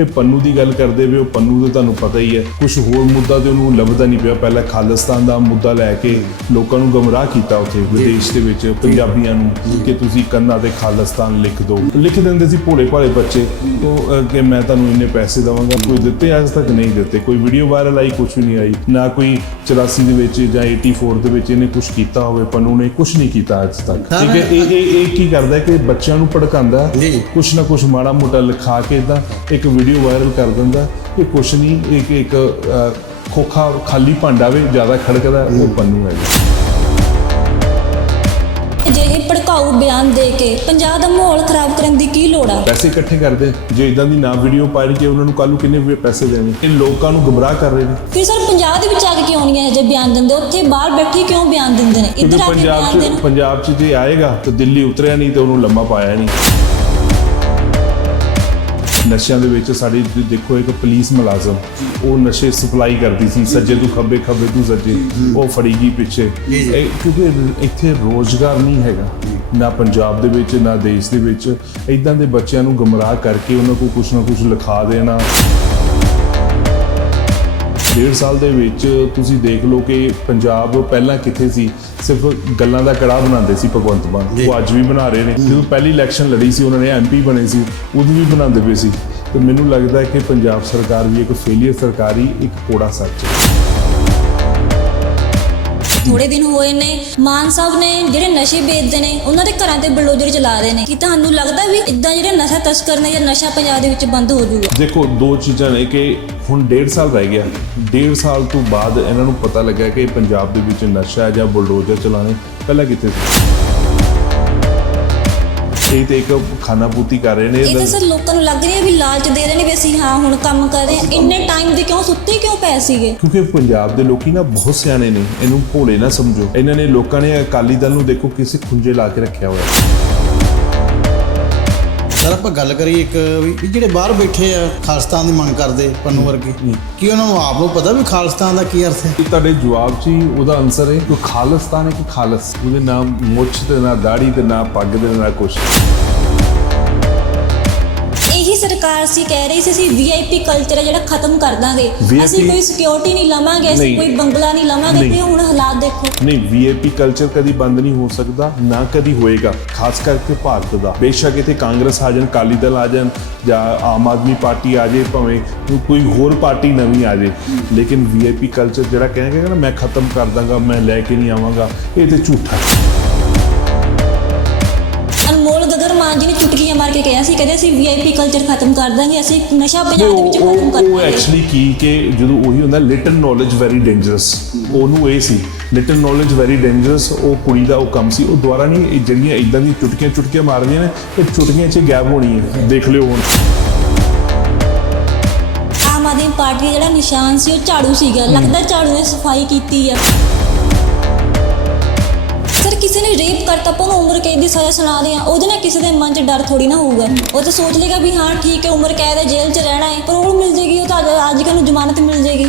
ਇਹ ਪੰਨੂ ਦੀ ਗੱਲ ਕਰਦੇ ਵੇ ਉਹ ਪੰਨੂ ਤੇ ਤੁਹਾਨੂੰ ਪਤਾ ਹੀ ਹੈ। ਕੁਝ ਹੋਰ ਮੁੱਦਾ ਤੇ ਉਹਨੂੰ ਲੱਭਦਾ ਨਹੀਂ ਪਿਆ। ਪਹਿਲਾਂ ਖਾਲਿਸਤਾਨ ਦਾ ਮੁੱਦਾ ਲੈ ਕੇ ਲੋਕਾਂ ਨੂੰ ਗਮਰਾਹ ਕੀਤਾ ਉੱਥੇ ਵਿਦੇਸ਼ ਦੇ ਵਿੱਚ ਪੰਜਾਬੀਆਂ ਨੂੰ ਕਿ ਤੁਸੀਂ ਕੰਨਾਂ ਤੇ ਖਾਲਿਸਤਾਨ ਲਿਖ ਦਿਓ ਲਿਖ ਦਿੰਦੇ ਸੀ ਭੋਲੇ ਭਾਲੇ ਬੱਚੇ। ਉਹ ਕਿ ਮੈਂ ਤੁਹਾਨੂੰ ਇੰਨੇ ਪੈਸੇ ਦਵਾਂਗਾ। ਕੋਈ ਦਿੱਤੇ ਅੱਜ ਤੱਕ? ਨਹੀਂ ਦਿੱਤੇ। ਕੋਈ ਵੀਡੀਓ ਵਾਇਰਲ ਆਈ? ਕੁਝ ਨਹੀਂ ਆਈ। ਨਾ ਕੋਈ 84 ਦੇ ਵਿੱਚ ਜਾਂ 84 ਦੇ ਵਿੱਚ ਇਹਨੇ ਕੁਝ ਕੀਤਾ ਹੋਵੇ ਪੰਨੂ ਨੇ ਕੁਝ ਨਹੀਂ ਕੀਤਾ ਅੱਜ ਤੱਕ। ਠੀਕ ਹੈ? ਇਹ ਇਹ ਕੀ ਕਰਦਾ ਕਿ ਬੱਚਿਆਂ ਨੂੰ ਭੜਕਾਉਂਦਾ। ਕੁਛ ਨਾ ਕੁਛ ਮਾੜਾ ਮੋਟਾ ਲਿਖਾ ਕੇ ਇਦਾਂ ਇੱਕ ਵੀਡੀਓ ਵਾਇਰਲ ਕਰ ਦਿੰਦਾ ਇਹ ਕੁਛ ਨਹੀਂ ਇੱਕ ਇੱਕ ਖੋਖਾ ਖਾਲੀ ਭਾਂਡਾ ਵੀ ਜ਼ਿਆਦਾ ਖੜਕਦਾ ਉਹ ਪੰਨੂ ਹੈ ਜੀ। ਅਜਿਹੇ ਭੜਕਾਊ ਬਿਆਨ ਦੇ ਕੇ ਪੰਜਾਬ ਦਾ ਮਾਹੌਲ ਖਰਾਬ ਕਰਨ ਦੀ ਕੀ ਲੋੜ ਆ? ਪੈਸੇ ਇਕੱਠੇ ਕਰਦੇ ਜੇ ਇਦਾਂ ਦੀ ਨਾ ਵੀਡੀਓ ਪਾਈ ਕੇ ਉਹਨਾਂ ਨੂੰ ਕੱਲ ਨੂੰ ਕਿੰਨੇ ਵੀ ਪੈਸੇ ਦੇਣੇ? ਇਹ ਲੋਕਾਂ ਨੂੰ ਗੁੰਮਰਾਹ ਕਰ ਰਹੇ ਨੇ। ਫਿਰ ਸਰ ਪੰਜਾਬ ਦੇ ਵਿੱਚ ਆ ਕੇ ਕਿਉਂ ਨਹੀਂ ਇਹ ਜੇ ਬਿਆਨ ਦਿੰਦੇ? ਉੱਥੇ ਬਾਹਰ ਬੈਠੇ ਕਿਉਂ ਬਿਆਨ ਦਿੰਦੇ ਨੇ? ਇੱਧਰ ਆ ਕੇ ਪੰਜਾਬ 'ਚ ਪੰਜਾਬ 'ਚ ਜੇ ਆਏਗਾ ਤਾਂ ਦਿੱਲੀ ਉਤਰਿਆ ਨਹੀਂ ਤੇ ਉਹਨੂੰ ਲੰਮਾ ਪਾਇਆ ਨਹੀਂ। ਨਸ਼ਿਆਂ ਦੇ ਵਿੱਚ ਸਾਡੀ ਦੇਖੋ ਇੱਕ ਪੁਲਿਸ ਮੁਲਾਜ਼ਮ ਉਹ ਨਸ਼ੇ ਸਪਲਾਈ ਕਰਦੀ ਸੀ ਸੱਜੇ ਤੋਂ ਖੱਬੇ ਖੱਬੇ ਤੋਂ ਸੱਜੇ ਉਹ ਫੜੀ ਗਈ ਪਿੱਛੇ ਕਿਉਂਕਿ ਇੱਥੇ ਰੋਜ਼ਗਾਰ ਨਹੀਂ ਹੈਗਾ ਨਾ ਪੰਜਾਬ ਦੇ ਵਿੱਚ ਨਾ ਦੇਸ਼ ਦੇ ਵਿੱਚ। ਇਦਾਂ ਦੇ ਬੱਚਿਆਂ ਨੂੰ ਗਮਰਾਹ ਕਰਕੇ ਉਹਨਾਂ ਕੋਲ ਕੁਝ ਨਾ ਕੁਝ ਲਿਖਾ ਦੇਣਾ। ਡੇਢ ਸਾਲ ਦੇ ਵਿੱਚ ਤੁਸੀਂ ਦੇਖ ਲਓ ਕਿ ਪੰਜਾਬ ਪਹਿਲਾਂ ਕਿੱਥੇ ਸੀ? ਸਿਰਫ ਗੱਲਾਂ ਦਾ ਕੜਾ ਬਣਾਉਂਦੇ ਸੀ ਭਗਵੰਤ ਮਾਨ। ਉਹ ਅੱਜ ਵੀ ਬਣਾ ਰਹੇ ਨੇ। ਜਦੋਂ ਪਹਿਲੀ ਇਲੈਕਸ਼ਨ ਲੜੀ ਸੀ ਉਹਨਾਂ ਨੇ ਐਮਪੀ ਬਣੇ ਸੀ ਉਦੋਂ ਵੀ ਬਣਾਉਂਦੇ ਪਏ ਸੀ। ਤੇ ਮੈਨੂੰ ਲੱਗਦਾ ਹੈ ਕਿ ਪੰਜਾਬ ਸਰਕਾਰ ਵੀ ਇੱਕ ਫੇਲਿਅਰ ਸਰਕਾਰੀ ਇੱਕ ਕੋੜਾ ਸੱਚ ਹੈ। ਥੋੜੇ ਦਿਨ ਹੋਏ ਨੇ, ਮਾਨ ਸਾਹਿਬ ਨੇ ਜਿਹੜੇ ਨਸ਼ੇ ਵੇਚਦੇ ਨੇ, ਉਹਨਾਂ ਦੇ ਘਰਾਂ ਤੇ ਬਲਡੋਜ਼ਰ ਚਲਾ ਰਹੇ ਨੇ। ਕੀ ਤੁਹਾਨੂੰ ਲੱਗਦਾ ਵੀ ਇਦਾਂ ਜਿਹੜੇ ਨਸ਼ਾ ਤਸਕਰ ਨੇ ਜਾਂ ਨਸ਼ਾ ਪੰਜਾਬ ਦੇ ਵਿੱਚ ਬੰਦ ਹੋ ਜਾਊਗਾ? ਦੇਖੋ, ਦੋ ਚੀਜ਼ਾਂ ਨੇ ਕਿ ਹੁਣ ਡੇਢ ਸਾਲ ਰਹਿ ਗਿਆ। ਡੇਢ ਸਾਲ ਤੋਂ ਬਾਅਦ ਇਹਨਾਂ ਨੂੰ ਪਤਾ ਲੱਗਾ ਕਿ ਪੰਜਾਬ ਦੇ ਵਿੱਚ ਨਸ਼ਾ ਹੈ ਜਾਂ ਬਲਡੋਜਰ ਚਲਾਣੇ ਪਹਿਲਾਂ ਕਿੱਥੇ ਸੀ? ਇਹ ਤੇ ਇੱਕ ਖਾਨਾ ਪੂਤੀ ਕਰ ਰਹੇ ਨੇ ਇਹ ਤਾਂ ਸਰ ਲੋਕਾਂ ਨੂੰ ਲੱਗ ਰਿਹਾ ਵੀ ਲਾਲਚ ਦੇ ਰਹੇ ਨੇ ਵੀ ਅਸੀਂ ਹਾਂ ਹੁਣ ਕੰਮ ਕਰ ਰਹੇ ਹਾਂ। ਇੰਨੇ ਟਾਈਮ ਦੇ ਕਿਉਂ ਸੁੱਤੇ ਕਿਉਂ ਪਏ ਸੀਗੇ? ਕਿਉਂਕਿ ਪੰਜਾਬ ਦੇ ਲੋਕੀ ਨਾ ਬਹੁਤ ਸਿਆਣੇ ਨੇ ਇਹਨੂੰ ਭੋਲੇ ਨਾ ਸਮਝੋ। ਇਹਨਾਂ ਨੇ ਲੋਕਾਂ ਨੇ ਅਕਾਲੀ ਦਲ ਨੂੰ ਦੇਖੋ ਕਿਸੇ ਖੁੰਝੇ ਲਾ ਕੇ ਰੱਖਿਆ ਹੋਇਆ। ਹੈ। ਸਰ ਆਪਾਂ ਗੱਲ ਕਰੀਏ ਇੱਕ ਵੀ ਜਿਹੜੇ ਬਾਹਰ ਬੈਠੇ ਆ ਖਾਲਿਸਤਾਨ ਦੀ ਮੰਗ ਕਰਦੇ ਪੰਨੂ ਵਰਗੇ। ਕੀ ਉਹਨਾਂ ਨੂੰ ਆਪ ਨੂੰ ਪਤਾ ਵੀ ਖਾਲਿਸਤਾਨ ਦਾ ਕੀ ਅਰਥ ਹੈ? ਤੁਹਾਡੇ ਜਵਾਬ 'ਚ ਹੀ ਉਹਦਾ ਆਨਸਰ ਹੈ ਕਿ ਖਾਲਿਸਤਾਨ ਹੈ ਕਿ ਖਾਲਸ ਉਹਦੇ ਨਾਮ ਮੁੱਛ ਤੇ ਨਾ ਦਾੜੀ ਤੇ ਨਾ ਪੱਗ ਤੇ ਨਾ ਕੁਛ। ਇਹੀ ਸਰਕਾਰ ਸੀ ਕਹਿ ਰਹੀ ਸੀ ਅਸੀਂ ਵੀਆਈਪੀ ਕਲਚਰ ਹੈ ਜਿਹੜਾ ਖਤਮ ਕਰ ਦਾਂਗੇ ਅਸੀਂ ਕੋਈ ਸਿਕਿਉਰਿਟੀ ਨਹੀਂ ਲਵਾਂਗੇ ਅਸੀਂ। ਕੋਈ ਬੰਗਲਾ ਨਹੀਂ ਲਵਾਂਗੇ। ਤੇ ਹੁਣ ਹਾਲਾਤ ਦੇਖੋ ਨਹੀਂ ਵੀਆਈਪੀ ਕਲਚਰ ਕਦੀ ਬੰਦ ਨਹੀਂ ਹੋ ਸਕਦਾ ਨਾ ਕਦੀ ਹੋਏਗਾ ਖਾਸ ਕਰਕੇ ਭਾਰਤ ਦਾ ਬੇਸ਼ੱਕ ਇੱਥੇ ਕਾਂਗਰਸ ਆ ਜਾਣ ਕਾਲੀ ਦਲ ਆ ਜਾਣ ਜਾਂ ਆਮ ਆਦਮੀ ਪਾਰਟੀ ਆ ਜਾਏ ਭਾਵੇਂ ਕੋਈ ਹੋਰ ਪਾਰਟੀ ਨਵੀਂ ਆ ਜਾਏ ਲੇਕਿਨ ਵੀਆਈਪੀ ਕਲਚਰ ਜਿਹੜਾ ਕਹਿੰਗੇ ਨਾ ਮੈਂ ਖਤਮ ਕਰ ਦਾਂਗਾ ਮੈਂ ਲੈ ਕੇ ਨਹੀਂ ਆਵਾਂਗਾ ਇਹ ਤੇ ਝੂਠਾ। ਅਨਮੋਲ ਗਗਰ ਮਾਨ ਜੀ ਨੇ ਚੁਟਕੀਆਂ ਮਾਰ ਕੇ ਕਿਹਾ ਸੀ ਕਹਿੰਦੇ ਅਸੀਂ ਵੀਆਈਪੀ ਕਲਚਰ ਖਤਮ ਕਰ ਦਾਂਗੇ ਅਸੀਂ ਨਸ਼ਾ ਪੰਜਾਬ ਦੇ ਵਿੱਚ ਖਤਮ ਕਰ ਉਹ- ਐਕਚੁਅਲੀ ਕੀ ਕਿ ਜਦੋਂ ਉਹੀ ਹੁੰਦਾ ਲਿਟਲ ਨੋਲੇਜ ਵੈਰੀ ਡੇਂਜਰਸ ਉਹਨੂੰ ਇਹ ਸੀ ਲਿਟਲ ਨੋਲੇਜ ਵੈਰੀ ਡੇਂਜਰਸ ਉਹ ਕੁੜੀ ਦਾ ਉਹ ਕੰਮ ਸੀ। ਉਹ ਦੁਆਰਾ ਨਹੀਂ ਜਿਹੜੀਆਂ ਇਦਾਂ ਦੀ ਚੁਟਕੀਆਂ ਚੁਟਕੀਆਂ ਮਾਰਦੀਆਂ ਨੇ ਇਹ ਚੁਟਕੀਆਂ 'ਚ ਗੈਪ ਹੋਣੀ ਹੈ। ਦੇਖ ਲਿਓ ਹੁਣ। ਆਮ ਆਦਮੀ ਪਾਰਟੀ ਜਿਹੜਾ ਨਿਸ਼ਾਨ ਸੀ ਉਹ ਝਾੜੂ ਸੀਗਾ। ਲੱਗਦਾ ਝਾੜੂ ਨੇ ਸਫ਼ਾਈ ਕੀਤੀ ਆ। ਸਰ ਕਿਸੇ ਨੇ ਰੇਪ ਕਰਤਾ ਆਪਾਂ ਨੂੰ ਉਮਰ ਕੈਦ ਦੀ ਸਜ਼ਾ ਸੁਣਾ ਦੇ ਆ ਉਹਦੇ ਨਾਲ ਕਿਸੇ ਦੇ ਮਨ 'ਚ ਡਰ ਥੋੜੀ ਨਾ ਹੋਊਗਾ। ਉਹ ਤਾਂ ਸੋਚ ਲੇਗਾ ਵੀ ਹਾਂ ਠੀਕ ਹੈ ਉਮਰ ਕੈਦ ਹੈ ਜੇਲ੍ਹ 'ਚ ਰਹਿਣਾ ਹੈ ਪਰ ਉਹ ਮਿਲ ਜੇਗੀ ਉਹ ਤਾਂ ਅੱਜ- ਕੱਲ੍ਹ ਨੂੰ ਜ਼ਮਾਨਤ ਮਿਲ ਜੇਗੀ।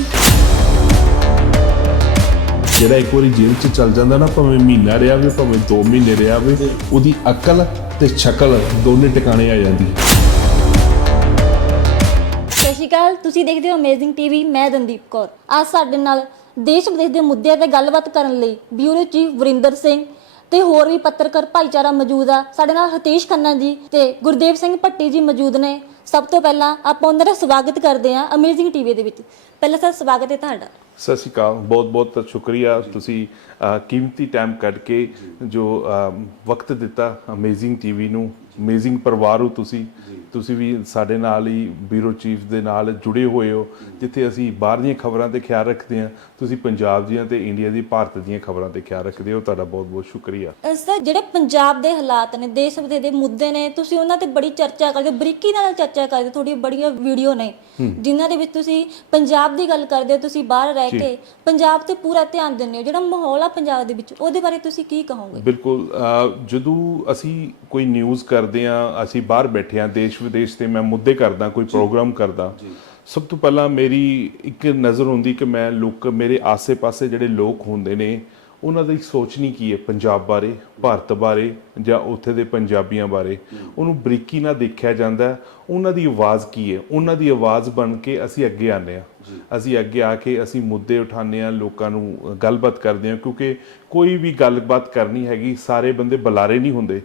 ਜਿਹੜਾ ਇੱਕ ਵਾਰੀ ਜੇਲ੍ਹ 'ਚ ਚੱਲ ਜਾਂਦਾ ਨਾ ਭਾਵੇਂ ਮਹੀਨਾ ਰਿਹਾ ਹੋਵੇ ਭਾਵੇਂ 2 ਮਹੀਨੇ ਰਿਹਾ ਹੋਵੇ ਉਹਦੀ ਅਕਲ ਤੇ ਸ਼ਕਲ ਦੋਨੇ ਟਿਕਾਣੇ ਆ ਜਾਂਦੀ ਸਤਿ ਸ਼੍ਰੀ ਅਕਾਲ ਤੁਸੀਂ ਦੇਖਦੇ ਹੋ ਅਮੇਜ਼ਿੰਗ ਟੀਵੀ ਮੈਂ ਦੰਦੀਪ ਕੌਰ। ਅੱਜ ਸਾਡੇ ਨਾਲ ਦੇਸ਼ ਵਿਦੇਸ਼ ਦੇ ਮੁੱਦਿਆਂ ਤੇ ਗੱਲਬਾਤ ਕਰਨ ਲਈ ਬਿਊਰੋ ਚੀਫ ਵਰਿੰਦਰ ਸਿੰਘ ਤੇ ਹੋਰ ਵੀ ਪੱਤਰਕਾਰ ਭਾਈਚਾਰਾ ਮੌਜੂਦ ਆ। ਸਾਡੇ ਨਾਲ ਹਤੇਸ਼ ਖੰਨਾ ਜੀ ਤੇ ਗੁਰਦੇਵ ਸਿੰਘ ਭੱਟੀ ਜੀ ਮੌਜੂਦ ਨੇ। ਸਭ ਤੋਂ ਪਹਿਲਾਂ ਆਪਾਂ ਉਹਨਾਂ ਦਾ ਸਵਾਗਤ ਕਰਦੇ ਹਾਂ ਅਮੇਜ਼ਿੰਗ ਟੀਵੀ ਦੇ ਵਿੱਚ। ਪਹਿਲਾਂ ਸਰ, ਸਵਾਗਤ ਹੈ ਤੁਹਾਡਾ। ਸਤਿ ਸ਼੍ਰੀ ਅਕਾਲ, ਬਹੁਤ ਬਹੁਤ ਸ਼ੁਕਰੀਆ ਤੁਸੀਂ ਕੀਮਤੀ ਟਾਈਮ ਕੱਢ ਕੇ ਜੋ ਵਕਤ ਦਿੱਤਾ ਅਮੇਜ਼ਿੰਗ ਟੀਵੀ ਨੂੰ। ਅਮੇਜ਼ਿੰਗ ਪਰਿਵਾਰ ਹੋ ਤੁਸੀਂ। ਤੁਸੀਂ ਵੀ ਸਾਡੇ ਨਾਲ ਹੀ ਬਿਊਰੋ ਚੀਫ ਦੇ ਨਾਲ ਜੁੜੇ ਹੋਏ ਹੋ ਜਿੱਥੇ ਅਸੀਂ ਬਾਹਰ ਦੀਆਂ ਖਬਰਾਂ ਤੇ ਖਿਆਲ ਰੱਖਦੇ ਹਾਂ। ਤੁਸੀਂ ਪੰਜਾਬ ਦੀਆਂ ਤੇ ਇੰਡੀਆ ਦੀ ਭਾਰਤ ਦੀਆਂ ਖਬਰਾਂ ਤੇ ਖਿਆਲ ਰੱਖਦੇ ਹੋ। ਤੁਹਾਡਾ ਬਹੁਤ ਬਹੁਤ ਸ਼ੁਕਰੀਆ। ਸਰ ਜਿਹੜੇ ਪੰਜਾਬ ਦੇ ਹਾਲਾਤ ਨੇ ਦੇਸ਼ ਵਿਦੇਸ਼ ਦੇ ਮੁੱਦੇ ਨੇ ਤੁਸੀਂ ਉਹਨਾਂ ਤੇ ਬੜੀ ਚਰਚਾ ਕਰਦੇ ਹੋ, ਬਰੀਕੀ ਨਾਲ ਚਰਚਾ ਕਰਦੇ ਹੋ, ਤੁਹਾਡੀਆਂ ਬੜੀਆਂ ਵੀਡੀਓ ਨੇ ਜਿਨ੍ਹਾਂ ਦੇ ਵਿੱਚ ਤੁਸੀਂ ਪੰਜਾਬ ਦੀ ਗੱਲ ਕਰਦੇ ਹੋ ਤੁਸੀਂ ਬਾਹਰ ਰਹਿ। ਕੇ ਪੰਜਾਬ ਤੇ ਪੂਰਾ ਧਿਆਨ ਦਿੰਦੇ ਹੋ। ਜਿਹੜਾ ਮਾਹੌਲ ਆ ਪੰਜਾਬ ਦੇ ਵਿੱਚ ਉਹਦੇ ਬਾਰੇ ਤੁਸੀਂ ਕੀ ਕਹੋਗੇ? ਬਿਲਕੁਲ ਜਦੋਂ ਅਸੀਂ ਕੋਈ ਨਿਊਜ਼ ਕਰਦੇ ਆ ਅਸੀਂ ਬਾਹਰ ਬੈਠੇ ਆ ਦੇਸ਼ ਵਿਦੇਸ਼ ਤੇ ਮੈਂ ਮੁੱਦੇ ਕਰਦਾ ਕੋਈ ਪ੍ਰੋਗਰਾਮ ਕਰਦਾ। ਸਭ ਤੋਂ ਪਹਿਲਾਂ ਮੇਰੀ ਇੱਕ ਨਜ਼ਰ ਹੁੰਦੀ ਕਿ ਮੈਂ ਲੋਕ ਮੇਰੇ ਆਸੇ-ਪਾਸੇ ਜਿਹੜੇ ਲੋਕ ਹੁੰਦੇ ਨੇ ਉਹਨਾਂ ਦੀ ਸੋਚਣੀ ਕੀ ਹੈ ਪੰਜਾਬ ਬਾਰੇ ਭਾਰਤ ਬਾਰੇ ਜਾਂ ਉੱਥੇ ਦੇ ਪੰਜਾਬੀਆਂ ਬਾਰੇ। ਉਹਨੂੰ ਬਰੀਕੀ ਨਾਲ ਦੇਖਿਆ ਜਾਂਦਾ। ਉਹਨਾਂ ਦੀ ਆਵਾਜ਼ ਕੀ ਹੈ? ਉਹਨਾਂ ਦੀ ਆਵਾਜ਼ ਬਣ ਕੇ ਅਸੀਂ ਅੱਗੇ ਆਉਂਦੇ ਹਾਂ। ਅਸੀਂ ਅੱਗੇ ਆ ਕੇ ਅਸੀਂ ਮੁੱਦੇ ਉਠਾਉਂਦੇ ਹਾਂ ਲੋਕਾਂ ਨੂੰ ਗੱਲਬਾਤ ਕਰਦੇ ਹਾਂ ਕਿਉਂਕਿ ਕੋਈ ਵੀ ਗੱਲਬਾਤ ਕਰਨੀ ਹੈਗੀ ਸਾਰੇ ਬੰਦੇ ਬੁਲਾਰੇ ਨਹੀਂ ਹੁੰਦੇ।